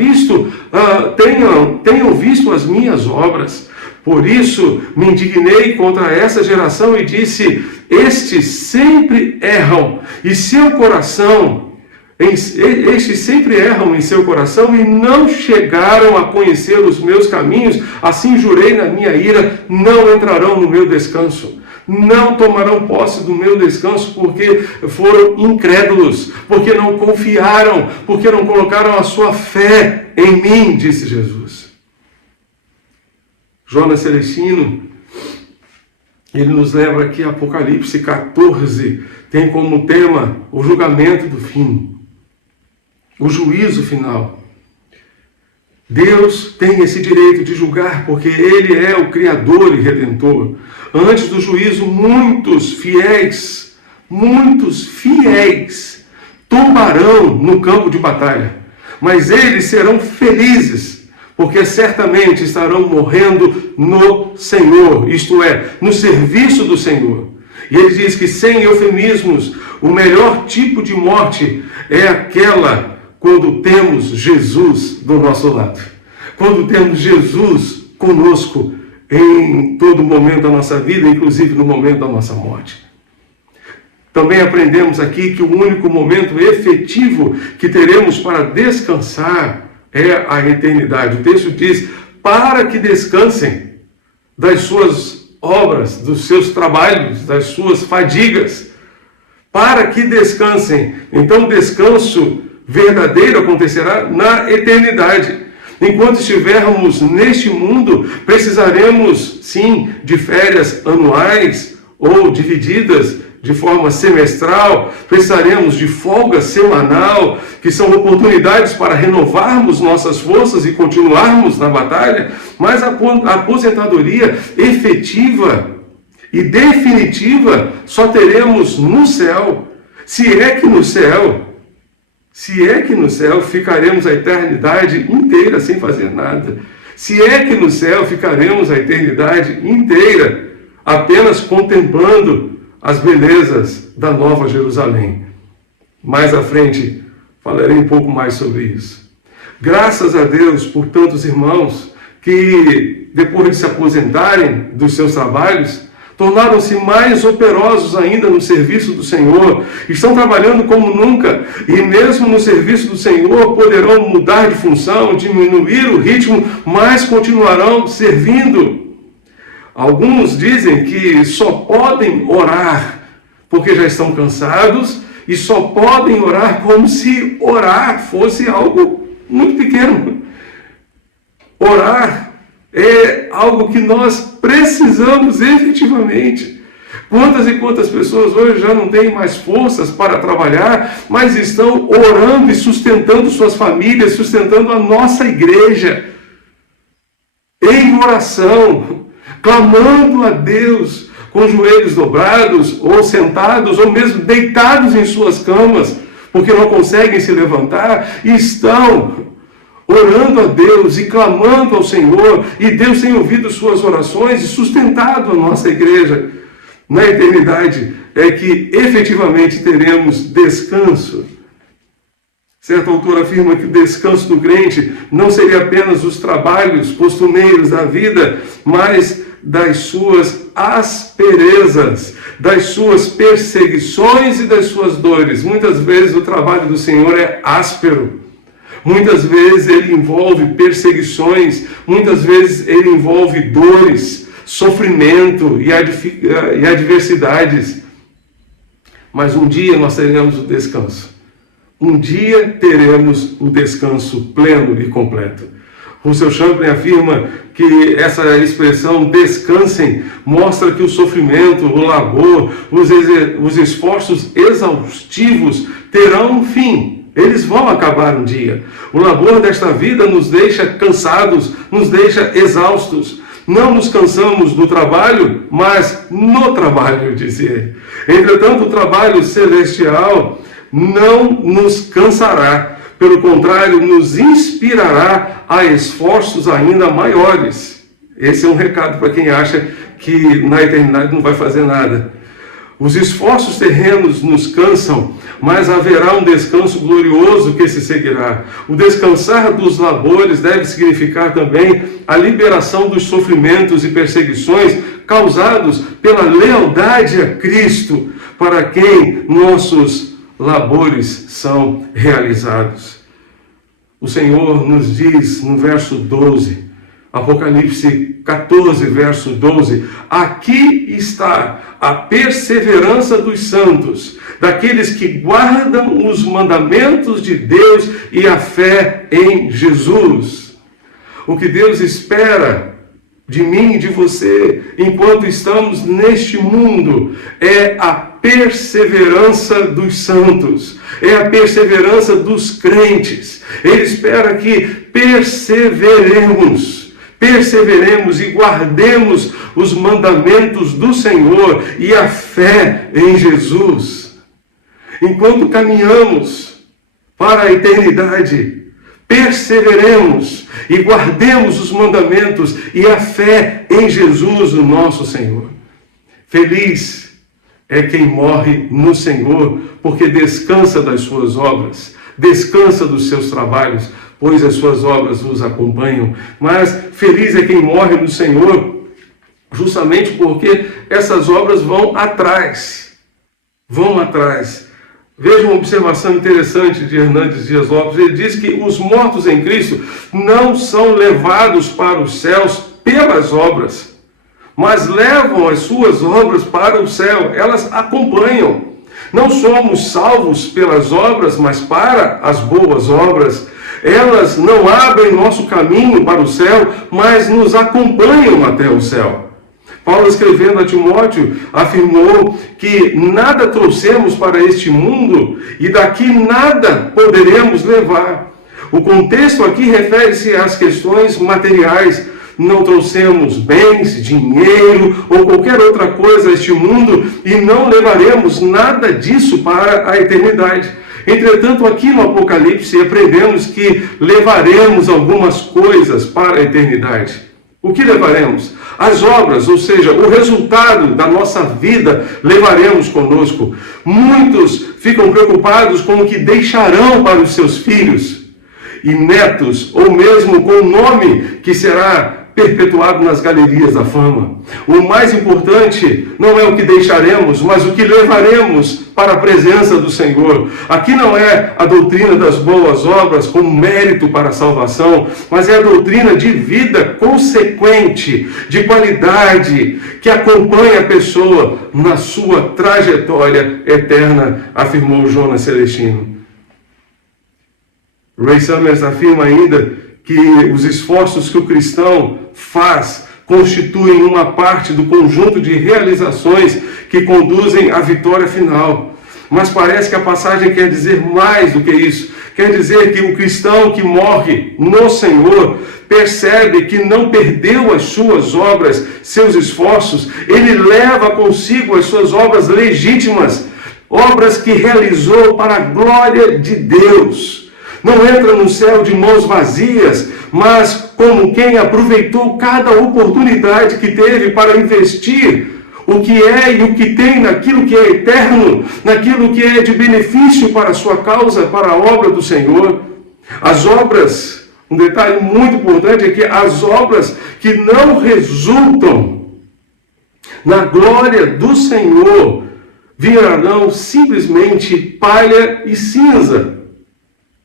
visto as minhas obras. Por isso me indignei contra essa geração e disse: estes sempre erram, estes sempre erram em seu coração e não chegaram a conhecer os meus caminhos. Assim jurei na minha ira: não entrarão no meu descanso. Não tomarão posse do meu descanso, porque foram incrédulos, porque não confiaram, porque não colocaram a sua fé em mim, disse Jesus. Jonas Celestino, ele nos leva aqui a Apocalipse 14, tem como tema o julgamento do fim, o juízo final. Deus tem esse direito de julgar, porque Ele é o Criador e Redentor. Antes do juízo, muitos fiéis tombarão no campo de batalha, mas eles serão felizes, porque certamente estarão morrendo no Senhor, isto é, no serviço do Senhor. E ele diz que, sem eufemismos, o melhor tipo de morte é aquela quando temos Jesus do nosso lado, quando temos Jesus conosco em todo momento da nossa vida, inclusive no momento da nossa morte. Também aprendemos aqui que o único momento efetivo que teremos para descansar é a eternidade. O texto diz: para que descansem das suas obras, dos seus trabalhos, das suas fadigas, para que descansem. Então o descanso verdadeiro acontecerá na eternidade. Enquanto estivermos neste mundo, precisaremos sim de férias anuais ou divididas de forma semestral, precisaremos de folga semanal, que são oportunidades para renovarmos nossas forças e continuarmos na batalha, mas a aposentadoria efetiva e definitiva só teremos no céu, se é que no céu ficaremos a eternidade inteira sem fazer nada. Se é que no céu ficaremos a eternidade inteira apenas contemplando as belezas da Nova Jerusalém. Mais à frente falarei um pouco mais sobre isso. Graças a Deus por tantos irmãos que, depois de se aposentarem dos seus trabalhos, tornaram-se mais operosos ainda no serviço do Senhor, estão trabalhando como nunca, e mesmo no serviço do Senhor poderão mudar de função, diminuir o ritmo, mas continuarão servindo. Alguns dizem que só podem orar porque já estão cansados, e só podem orar como se orar fosse algo muito pequeno. Orar é algo que nós precisamos efetivamente. Quantas e quantas pessoas hoje já não têm mais forças para trabalhar, mas estão orando e sustentando suas famílias, sustentando a nossa igreja, em oração, clamando a Deus, com joelhos dobrados, ou sentados, ou mesmo deitados em suas camas, porque não conseguem se levantar, e estão orando a Deus e clamando ao Senhor, e Deus tem ouvido suas orações e sustentado a nossa igreja. Na eternidade é que efetivamente teremos descanso. Certo autor afirma que o descanso do crente não seria apenas os trabalhos costumeiros da vida, mas das suas asperezas, das suas perseguições e das suas dores. Muitas vezes o trabalho do Senhor é áspero. Muitas vezes ele envolve perseguições, muitas vezes ele envolve dores, sofrimento e adversidades. Mas um dia nós teremos o descanso. Um dia teremos o descanso pleno e completo. Russell Champlin afirma que essa expressão descansem mostra que o sofrimento, o labor, os esforços exaustivos terão um fim. Eles vão acabar um dia. O labor desta vida nos deixa cansados, nos deixa exaustos. Não nos cansamos do trabalho, mas no trabalho, dizia ele. Entretanto, o trabalho celestial não nos cansará, Pelo contrário, nos inspirará a esforços ainda maiores. Esse é um recado para quem acha que na eternidade não vai fazer nada. Os esforços terrenos nos cansam, mas haverá um descanso glorioso que se seguirá. O descansar dos labores deve significar também a liberação dos sofrimentos e perseguições causados pela lealdade a Cristo, para quem nossos labores são realizados. O Senhor nos diz no verso 12, Apocalipse 14, verso 12, aqui está a perseverança dos santos, daqueles que guardam os mandamentos de Deus e a fé em Jesus. O que Deus espera de mim e de você, enquanto estamos neste mundo, é a perseverança dos santos, é a perseverança dos crentes. Ele espera que perseveremos e guardemos os mandamentos do Senhor e a fé em Jesus. Enquanto caminhamos para a eternidade, perseveremos e guardemos os mandamentos e a fé em Jesus, o nosso Senhor. Feliz é quem morre no Senhor, porque descansa das suas obras, descansa dos seus trabalhos, pois as suas obras os acompanham. Mas feliz é quem morre no Senhor, justamente porque essas obras vão atrás. Veja uma observação interessante de Hernandes Dias Lopes. Ele diz que os mortos em Cristo não são levados para os céus pelas obras, mas levam as suas obras para o céu. Elas acompanham. Não somos salvos pelas obras, mas para as boas obras. Elas não abrem nosso caminho para o céu, mas nos acompanham até o céu. Paulo, escrevendo a Timóteo, afirmou que nada trouxemos para este mundo e daqui nada poderemos levar. O contexto aqui refere-se às questões materiais. Não trouxemos bens, dinheiro ou qualquer outra coisa a este mundo e não levaremos nada disso para a eternidade. Entretanto, aqui no Apocalipse, aprendemos que levaremos algumas coisas para a eternidade. O que levaremos? As obras, ou seja, o resultado da nossa vida, levaremos conosco. Muitos ficam preocupados com o que deixarão para os seus filhos e netos, ou mesmo com o nome que será perpetuado nas galerias da fama. O mais importante não é o que deixaremos, mas o que levaremos para a presença do Senhor. Aqui não é a doutrina das boas obras como mérito para a salvação, mas é a doutrina de vida consequente, de qualidade, que acompanha a pessoa na sua trajetória eterna, afirmou Jonas Celestino. Ray Summers afirma ainda que os esforços que o cristão faz constituem uma parte do conjunto de realizações que conduzem à vitória final. Mas parece que a passagem quer dizer mais do que isso. Quer dizer que o cristão que morre no Senhor percebe que não perdeu as suas obras, seus esforços. Ele leva consigo as suas obras legítimas, obras que realizou para a glória de Deus. Não entra no céu de mãos vazias, mas como quem aproveitou cada oportunidade que teve para investir o que é e o que tem naquilo que é eterno, naquilo que é de benefício para a sua causa, para a obra do Senhor. As obras, um detalhe muito importante é que as obras que não resultam na glória do Senhor virarão simplesmente palha e cinza,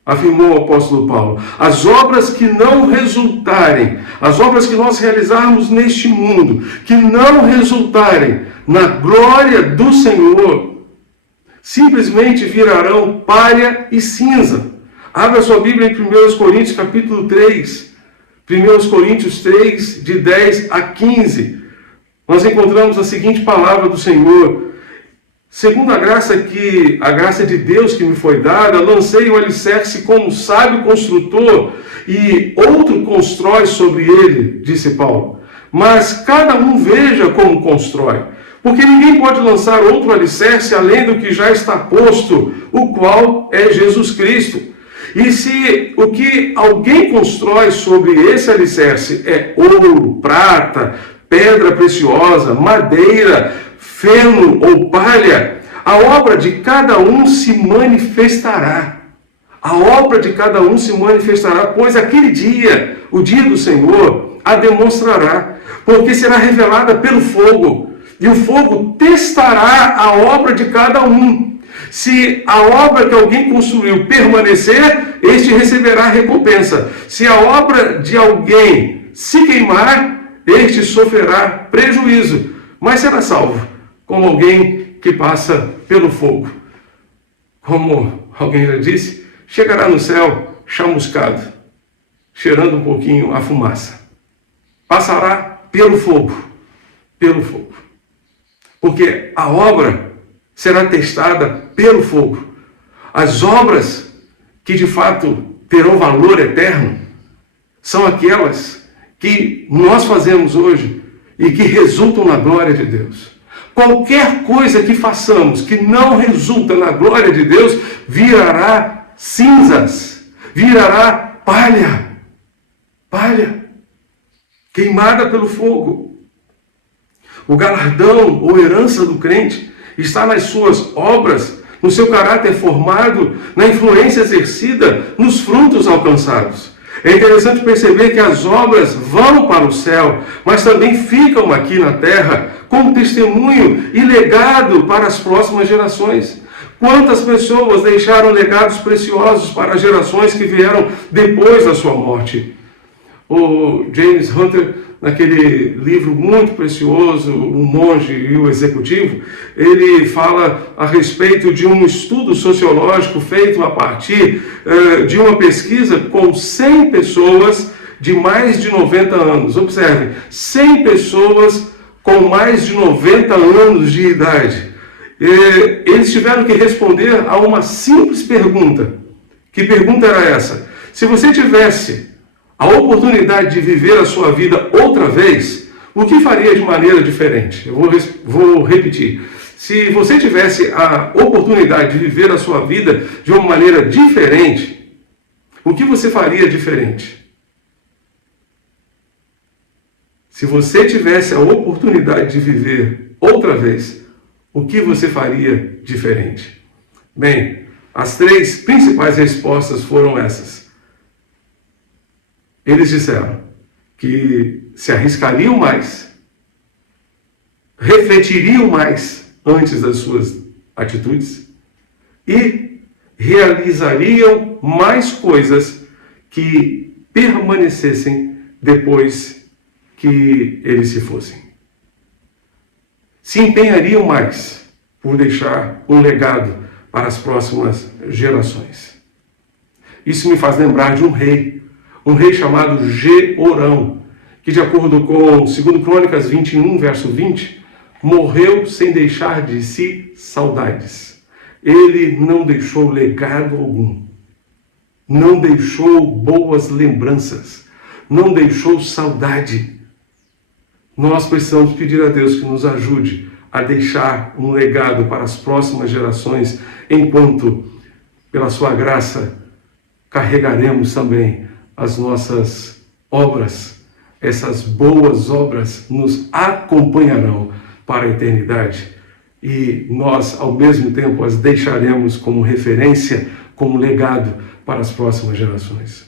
afirmou o apóstolo Paulo. As obras que não resultarem, as obras que nós realizarmos neste mundo, que não resultarem na glória do Senhor, simplesmente virarão palha e cinza. Abra sua Bíblia em 1 Coríntios capítulo 3. 1 Coríntios 3, de 10 a 15. Nós encontramos a seguinte palavra do Senhor: segundo a graça de Deus que me foi dada, lancei o alicerce como sábio construtor, e outro constrói sobre ele, disse Paulo. Mas cada um veja como constrói, porque ninguém pode lançar outro alicerce além do que já está posto, o qual é Jesus Cristo. E se o que alguém constrói sobre esse alicerce é ouro, prata, pedra preciosa, madeira, feno ou palha, a obra de cada um se manifestará. A obra de cada um se manifestará, pois aquele dia, o dia do Senhor, a demonstrará, porque será revelada pelo fogo, e o fogo testará a obra de cada um. Se a obra que alguém construiu permanecer, este receberá recompensa. Se a obra de alguém se queimar, este sofrerá prejuízo, mas será salvo, como alguém que passa pelo fogo. Como alguém já disse, chegará no céu chamuscado, cheirando um pouquinho a fumaça. Passará pelo fogo, porque a obra será testada pelo fogo. As obras que de fato terão valor eterno são aquelas que nós fazemos hoje e que resultam na glória de Deus. Qualquer coisa que façamos que não resulta na glória de Deus virará cinzas, virará palha, queimada pelo fogo. O galardão ou herança do crente está nas suas obras, no seu caráter formado, na influência exercida, nos frutos alcançados. É interessante perceber que as obras vão para o céu, mas também ficam aqui na terra como testemunho e legado para as próximas gerações. Quantas pessoas deixaram legados preciosos para as gerações que vieram depois da sua morte? O James Hunter, naquele livro muito precioso, O Monge e o Executivo, ele fala a respeito de um estudo sociológico feito a partir de uma pesquisa com 100 pessoas de mais de 90 anos. Observem, 100 pessoas com mais de 90 anos de idade. Eles tiveram que responder a uma simples pergunta. Que pergunta era essa? Se você tivesse a oportunidade de viver a sua vida outra vez, o que faria de maneira diferente? Eu vou repetir. Se você tivesse a oportunidade de viver a sua vida de uma maneira diferente, o que você faria diferente? Se você tivesse a oportunidade de viver outra vez, o que você faria diferente? Bem, as 3 principais respostas foram essas. Eles disseram que se arriscariam mais, refletiriam mais antes das suas atitudes e realizariam mais coisas que permanecessem depois que eles se fossem. Se empenhariam mais por deixar um legado para as próximas gerações. Isso me faz lembrar de um rei chamado Jeorão, que de acordo com 2 Crônicas 21, verso 20, morreu sem deixar de si saudades. Ele não deixou legado algum, não deixou boas lembranças, não deixou saudade. Nós precisamos pedir a Deus que nos ajude a deixar um legado para as próximas gerações, enquanto, pela sua graça, carregaremos também as nossas obras. Essas boas obras nos acompanharão para a eternidade e nós, ao mesmo tempo, as deixaremos como referência, como legado para as próximas gerações.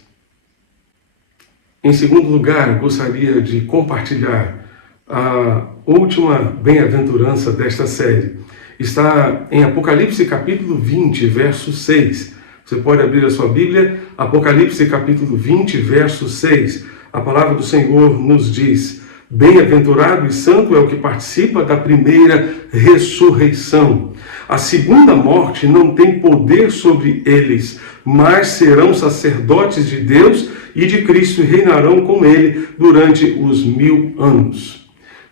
Em segundo lugar, gostaria de compartilhar a última bem-aventurança desta série. Está em Apocalipse capítulo 20, verso 6. Você pode abrir a sua Bíblia, Apocalipse capítulo 20, verso 6. A palavra do Senhor nos diz: bem-aventurado e santo é o que participa da primeira ressurreição. A segunda morte não tem poder sobre eles, mas serão sacerdotes de Deus e de Cristo e reinarão com ele durante os 1000 anos.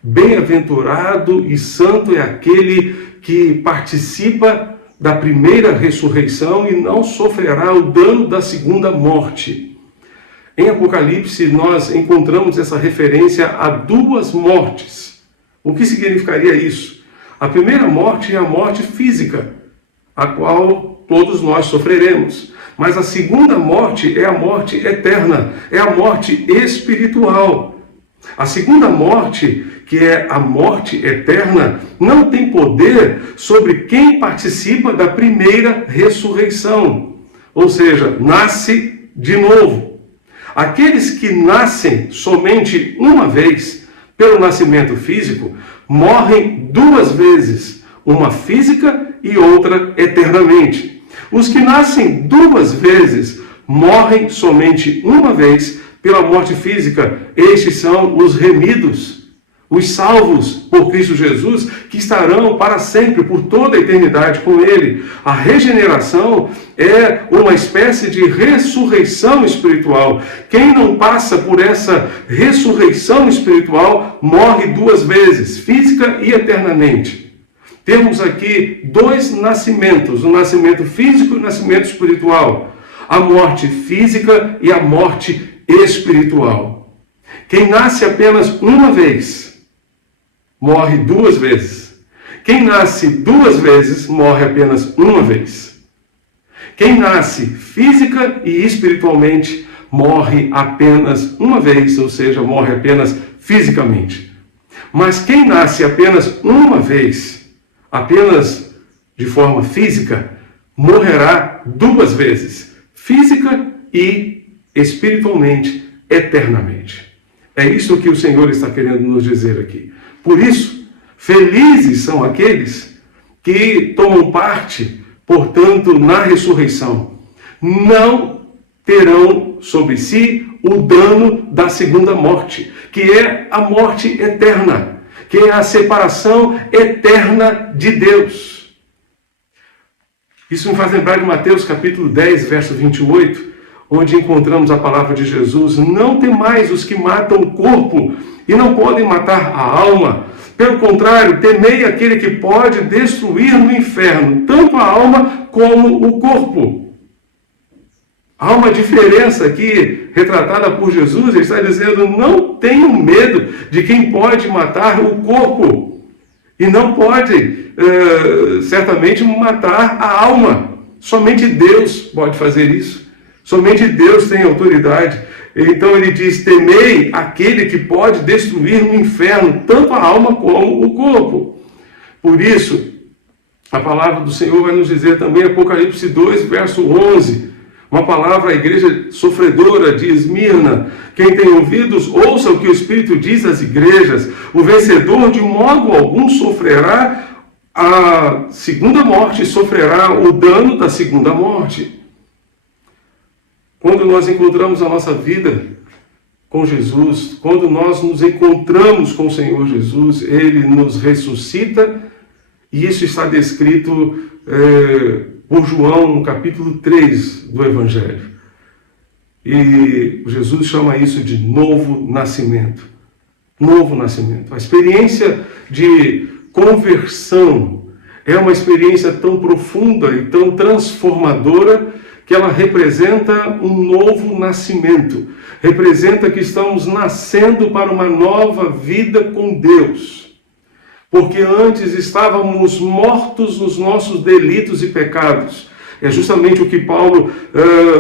Bem-aventurado e santo é aquele que participa da primeira ressurreição e não sofrerá o dano da segunda morte. Em Apocalipse, nós encontramos essa referência a 2 mortes. O que significaria isso? A primeira morte é a morte física, a qual todos nós sofreremos. Mas a segunda morte é a morte eterna, é a morte espiritual. A segunda morte, que é a morte eterna, não tem poder sobre quem participa da primeira ressurreição, ou seja, nasce de novo. Aqueles que nascem somente uma vez, pelo nascimento físico, morrem duas vezes, uma física e outra eternamente. Os que nascem duas vezes morrem somente uma vez pela morte física. Estes são os remidos, os salvos por Cristo Jesus, que estarão para sempre, por toda a eternidade com Ele. A regeneração é uma espécie de ressurreição espiritual. Quem não passa por essa ressurreição espiritual morre duas vezes, física e eternamente. Temos aqui dois nascimentos, o nascimento físico e o nascimento espiritual. A morte física e a morte espiritual. Quem nasce apenas uma vez, morre duas vezes. Quem nasce duas vezes, morre apenas uma vez. Quem nasce física e espiritualmente, morre apenas uma vez, ou seja, morre apenas fisicamente. Mas quem nasce apenas uma vez, apenas de forma física, morrerá duas vezes, física e espiritualmente, eternamente. É isso que o Senhor está querendo nos dizer aqui. Por isso, felizes são aqueles que tomam parte, portanto, na ressurreição. Não terão sobre si o dano da segunda morte, que é a morte eterna, que é a separação eterna de Deus. Isso me faz lembrar de Mateus capítulo 10, verso 28, onde encontramos a palavra de Jesus: não temais os que matam o corpo e não podem matar a alma. Pelo contrário, temei aquele que pode destruir no inferno tanto a alma como o corpo. Há uma diferença aqui retratada por Jesus. Ele está dizendo: não tenham medo de quem pode matar o corpo e não pode certamente matar a alma. Somente Deus pode fazer isso. Somente Deus tem autoridade. Então ele diz: temei aquele que pode destruir no inferno tanto a alma como o corpo. Por isso, a palavra do Senhor vai nos dizer também, Apocalipse 2, verso 11, uma palavra à igreja sofredora de Esmirna: quem tem ouvidos, ouça o que o Espírito diz às igrejas. O vencedor de modo algum sofrerá a segunda morte, sofrerá o dano da segunda morte. Quando nós encontramos a nossa vida com Jesus, quando nós nos encontramos com o Senhor Jesus, Ele nos ressuscita, e isso está descrito por João, no capítulo 3 do Evangelho. E Jesus chama isso de novo nascimento. Novo nascimento. A experiência de conversão é uma experiência tão profunda e tão transformadora que ela representa um novo nascimento, representa que estamos nascendo para uma nova vida com Deus, porque antes estávamos mortos nos nossos delitos e pecados. É justamente o que Paulo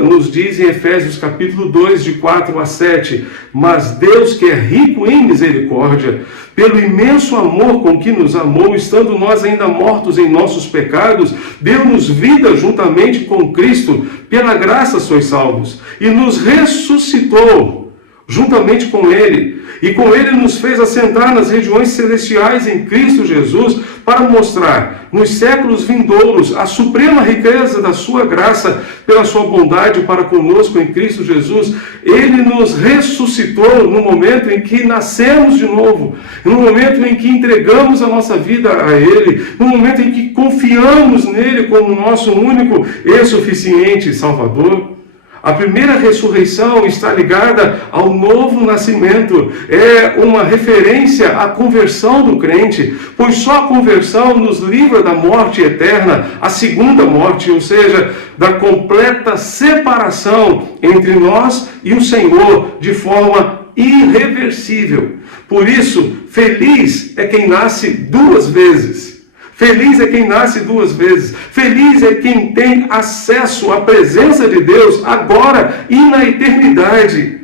nos diz em Efésios capítulo 2, de 4 a 7. Mas Deus, que é rico em misericórdia, pelo imenso amor com que nos amou, estando nós ainda mortos em nossos pecados, deu-nos vida juntamente com Cristo. Pela graça sois salvos. E nos ressuscitou juntamente com Ele. E com Ele nos fez assentar nas regiões celestiais em Cristo Jesus, para mostrar nos séculos vindouros a suprema riqueza da sua graça, pela sua bondade para conosco em Cristo Jesus. Ele nos ressuscitou no momento em que nascemos de novo, no momento em que entregamos a nossa vida a Ele, no momento em que confiamos nele como nosso único e suficiente Salvador. A primeira ressurreição está ligada ao novo nascimento. É uma referência à conversão do crente, pois só a conversão nos livra da morte eterna, a segunda morte, ou seja, da completa separação entre nós e o Senhor, de forma irreversível. Por isso, feliz é quem nasce duas vezes. Feliz é quem nasce duas vezes. Feliz é quem tem acesso à presença de Deus agora e na eternidade.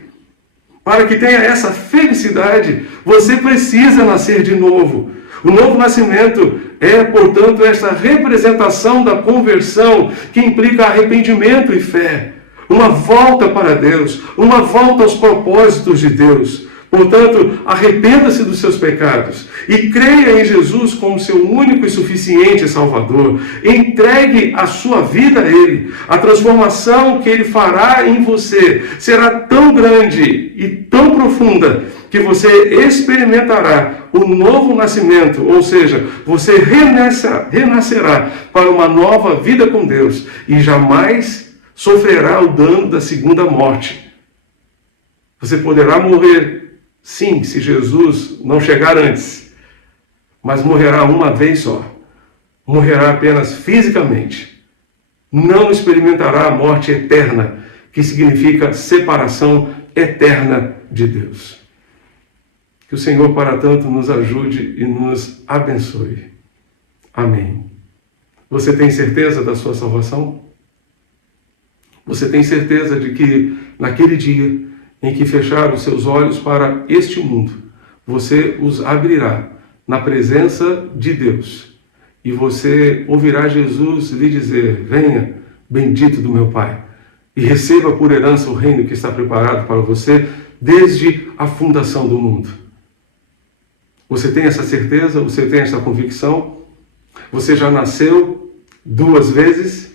Para que tenha essa felicidade, você precisa nascer de novo. O novo nascimento é, portanto, esta representação da conversão que implica arrependimento e fé. Uma volta para Deus, uma volta aos propósitos de Deus. Portanto, arrependa-se dos seus pecados e creia em Jesus como seu único e suficiente Salvador. Entregue a sua vida a Ele. A transformação que Ele fará em você será tão grande e tão profunda que você experimentará o novo nascimento, ou seja, você renascerá para uma nova vida com Deus e jamais sofrerá o dano da segunda morte. Você poderá morrer, sim, se Jesus não chegar antes, mas morrerá uma vez só. Morrerá apenas fisicamente. Não experimentará a morte eterna, que significa separação eterna de Deus. Que o Senhor, para tanto, nos ajude e nos abençoe. Amém. Você tem certeza da sua salvação? Você tem certeza de que, naquele dia em que fechar os seus olhos para este mundo, você os abrirá na presença de Deus e você ouvirá Jesus lhe dizer: venha, bendito do meu Pai, e receba por herança o reino que está preparado para você desde a fundação do mundo. Você tem essa certeza? Você tem essa convicção? Você já nasceu duas vezes?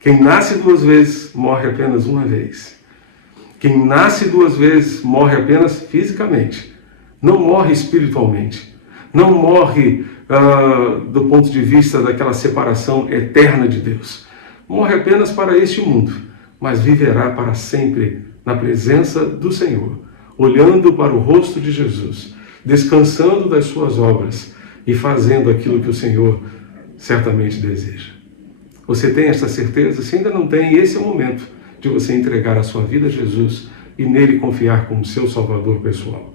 Quem nasce duas vezes morre apenas uma vez. Quem nasce duas vezes morre apenas fisicamente. Não morre espiritualmente. Não morre do ponto de vista daquela separação eterna de Deus. Morre apenas para este mundo, mas viverá para sempre na presença do Senhor, olhando para o rosto de Jesus, descansando das suas obras e fazendo aquilo que o Senhor certamente deseja. Você tem essa certeza? Se ainda não tem, esse é o momento de você entregar a sua vida a Jesus e nele confiar como seu Salvador pessoal.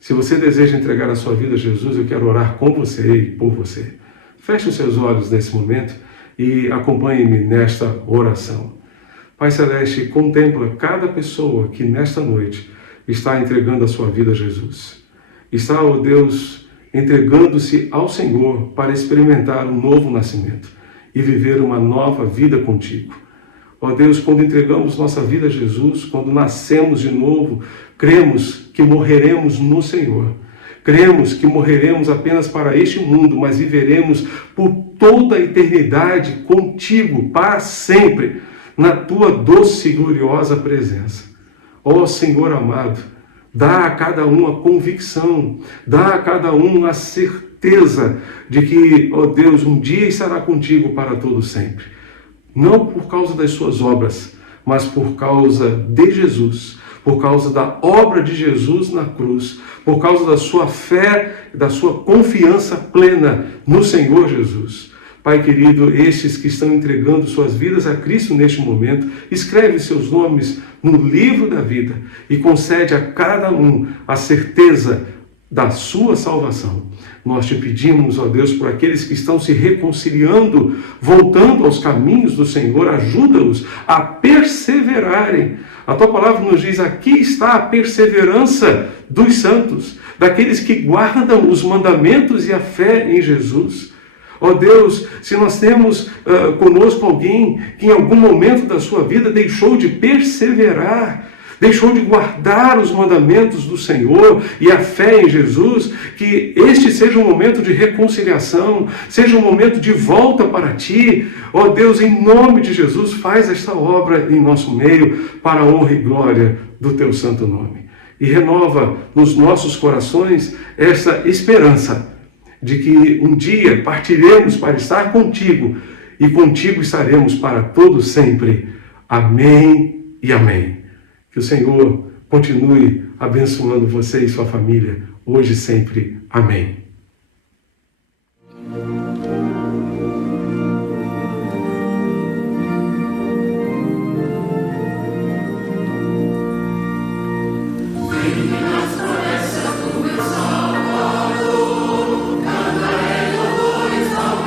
Se você deseja entregar a sua vida a Jesus, eu quero orar com você e por você. Feche os seus olhos nesse momento e acompanhe-me nesta oração. Pai Celeste, contempla cada pessoa que nesta noite está entregando a sua vida a Jesus. Está, ó Deus, entregando-se ao Senhor para experimentar um novo nascimento e viver uma nova vida contigo. Ó Deus, quando entregamos nossa vida a Jesus, quando nascemos de novo, cremos que morreremos no Senhor. Cremos que morreremos apenas para este mundo, mas viveremos por toda a eternidade contigo, para sempre, na tua doce e gloriosa presença. Ó Senhor amado, dá a cada um a convicção, dá a cada um a certeza de que, ó Deus, um dia estará contigo para todo sempre. Não por causa das suas obras, mas por causa de Jesus, por causa da obra de Jesus na cruz, por causa da sua fé, da sua confiança plena no Senhor Jesus. Pai querido, estes que estão entregando suas vidas a Cristo neste momento, escreve seus nomes no livro da vida e concede a cada um a certeza da sua salvação. Nós te pedimos, ó Deus, por aqueles que estão se reconciliando, voltando aos caminhos do Senhor, ajuda-os a perseverarem. A tua palavra nos diz: aqui está a perseverança dos santos, daqueles que guardam os mandamentos e a fé em Jesus. Ó Deus, se nós temos conosco alguém que em algum momento da sua vida deixou de perseverar, deixou de guardar os mandamentos do Senhor e a fé em Jesus, que este seja um momento de reconciliação, seja um momento de volta para Ti. Ó Deus, em nome de Jesus, faz esta obra em nosso meio, para a honra e glória do Teu santo nome. E renova nos nossos corações essa esperança de que um dia partiremos para estar contigo e contigo estaremos para todo sempre. Amém e amém. Que o Senhor continue abençoando você e sua família, hoje e sempre. Amém. Cantarei louvores ao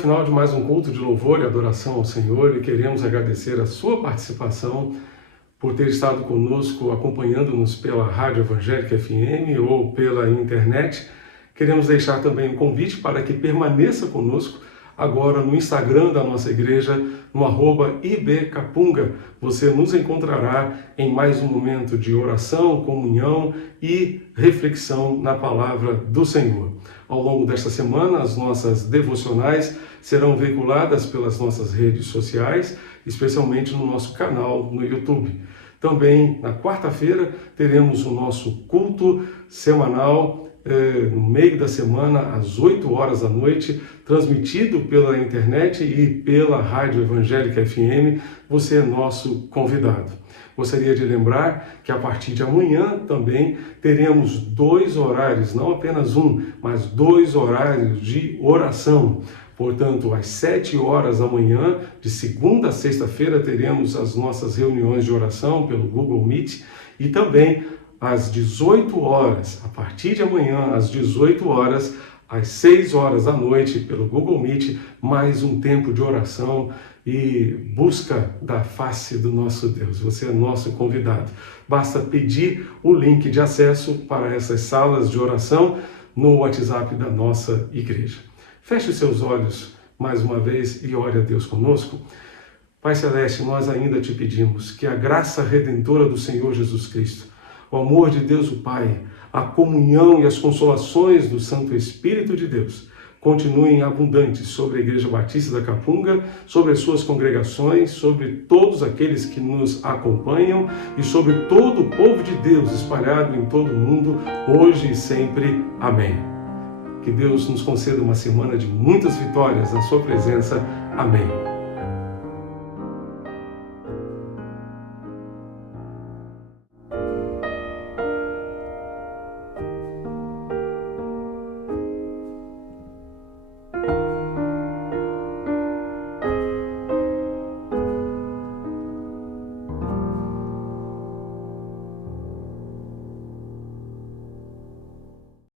final de mais um culto de louvor e adoração ao Senhor e queremos agradecer a sua participação por ter estado conosco, acompanhando-nos pela Rádio Evangélica FM ou pela internet. Queremos deixar também um convite para que permaneça conosco agora no Instagram da nossa igreja, no @ibcapunga. Você nos encontrará em mais um momento de oração, comunhão e reflexão na palavra do Senhor. Ao longo desta semana, as nossas devocionais serão veiculadas pelas nossas redes sociais, especialmente no nosso canal no YouTube. Também, na quarta-feira, teremos o nosso culto semanal, no meio da semana, às 8 horas da noite, transmitido pela internet e pela Rádio Evangélica FM. Você é nosso convidado. Gostaria de lembrar que a partir de amanhã também teremos 2 horários, não apenas um, mas 2 horários de oração. Portanto, às 7 horas da manhã, de segunda a sexta-feira, teremos as nossas reuniões de oração pelo Google Meet e também às 18 horas, a partir de amanhã, às 18 horas, às 6 horas da noite, pelo Google Meet, mais um tempo de oração e busca da face do nosso Deus. Você é nosso convidado. Basta pedir o link de acesso para essas salas de oração no WhatsApp da nossa igreja. Feche os seus olhos mais uma vez e ore a Deus conosco. Pai Celeste, nós ainda te pedimos que a graça redentora do Senhor Jesus Cristo, o amor de Deus o Pai, a comunhão e as consolações do Santo Espírito de Deus continuem abundantes sobre a Igreja Batista da Capunga, sobre as suas congregações, sobre todos aqueles que nos acompanham e sobre todo o povo de Deus espalhado em todo o mundo, hoje e sempre. Amém. Que Deus nos conceda uma semana de muitas vitórias na sua presença. Amém.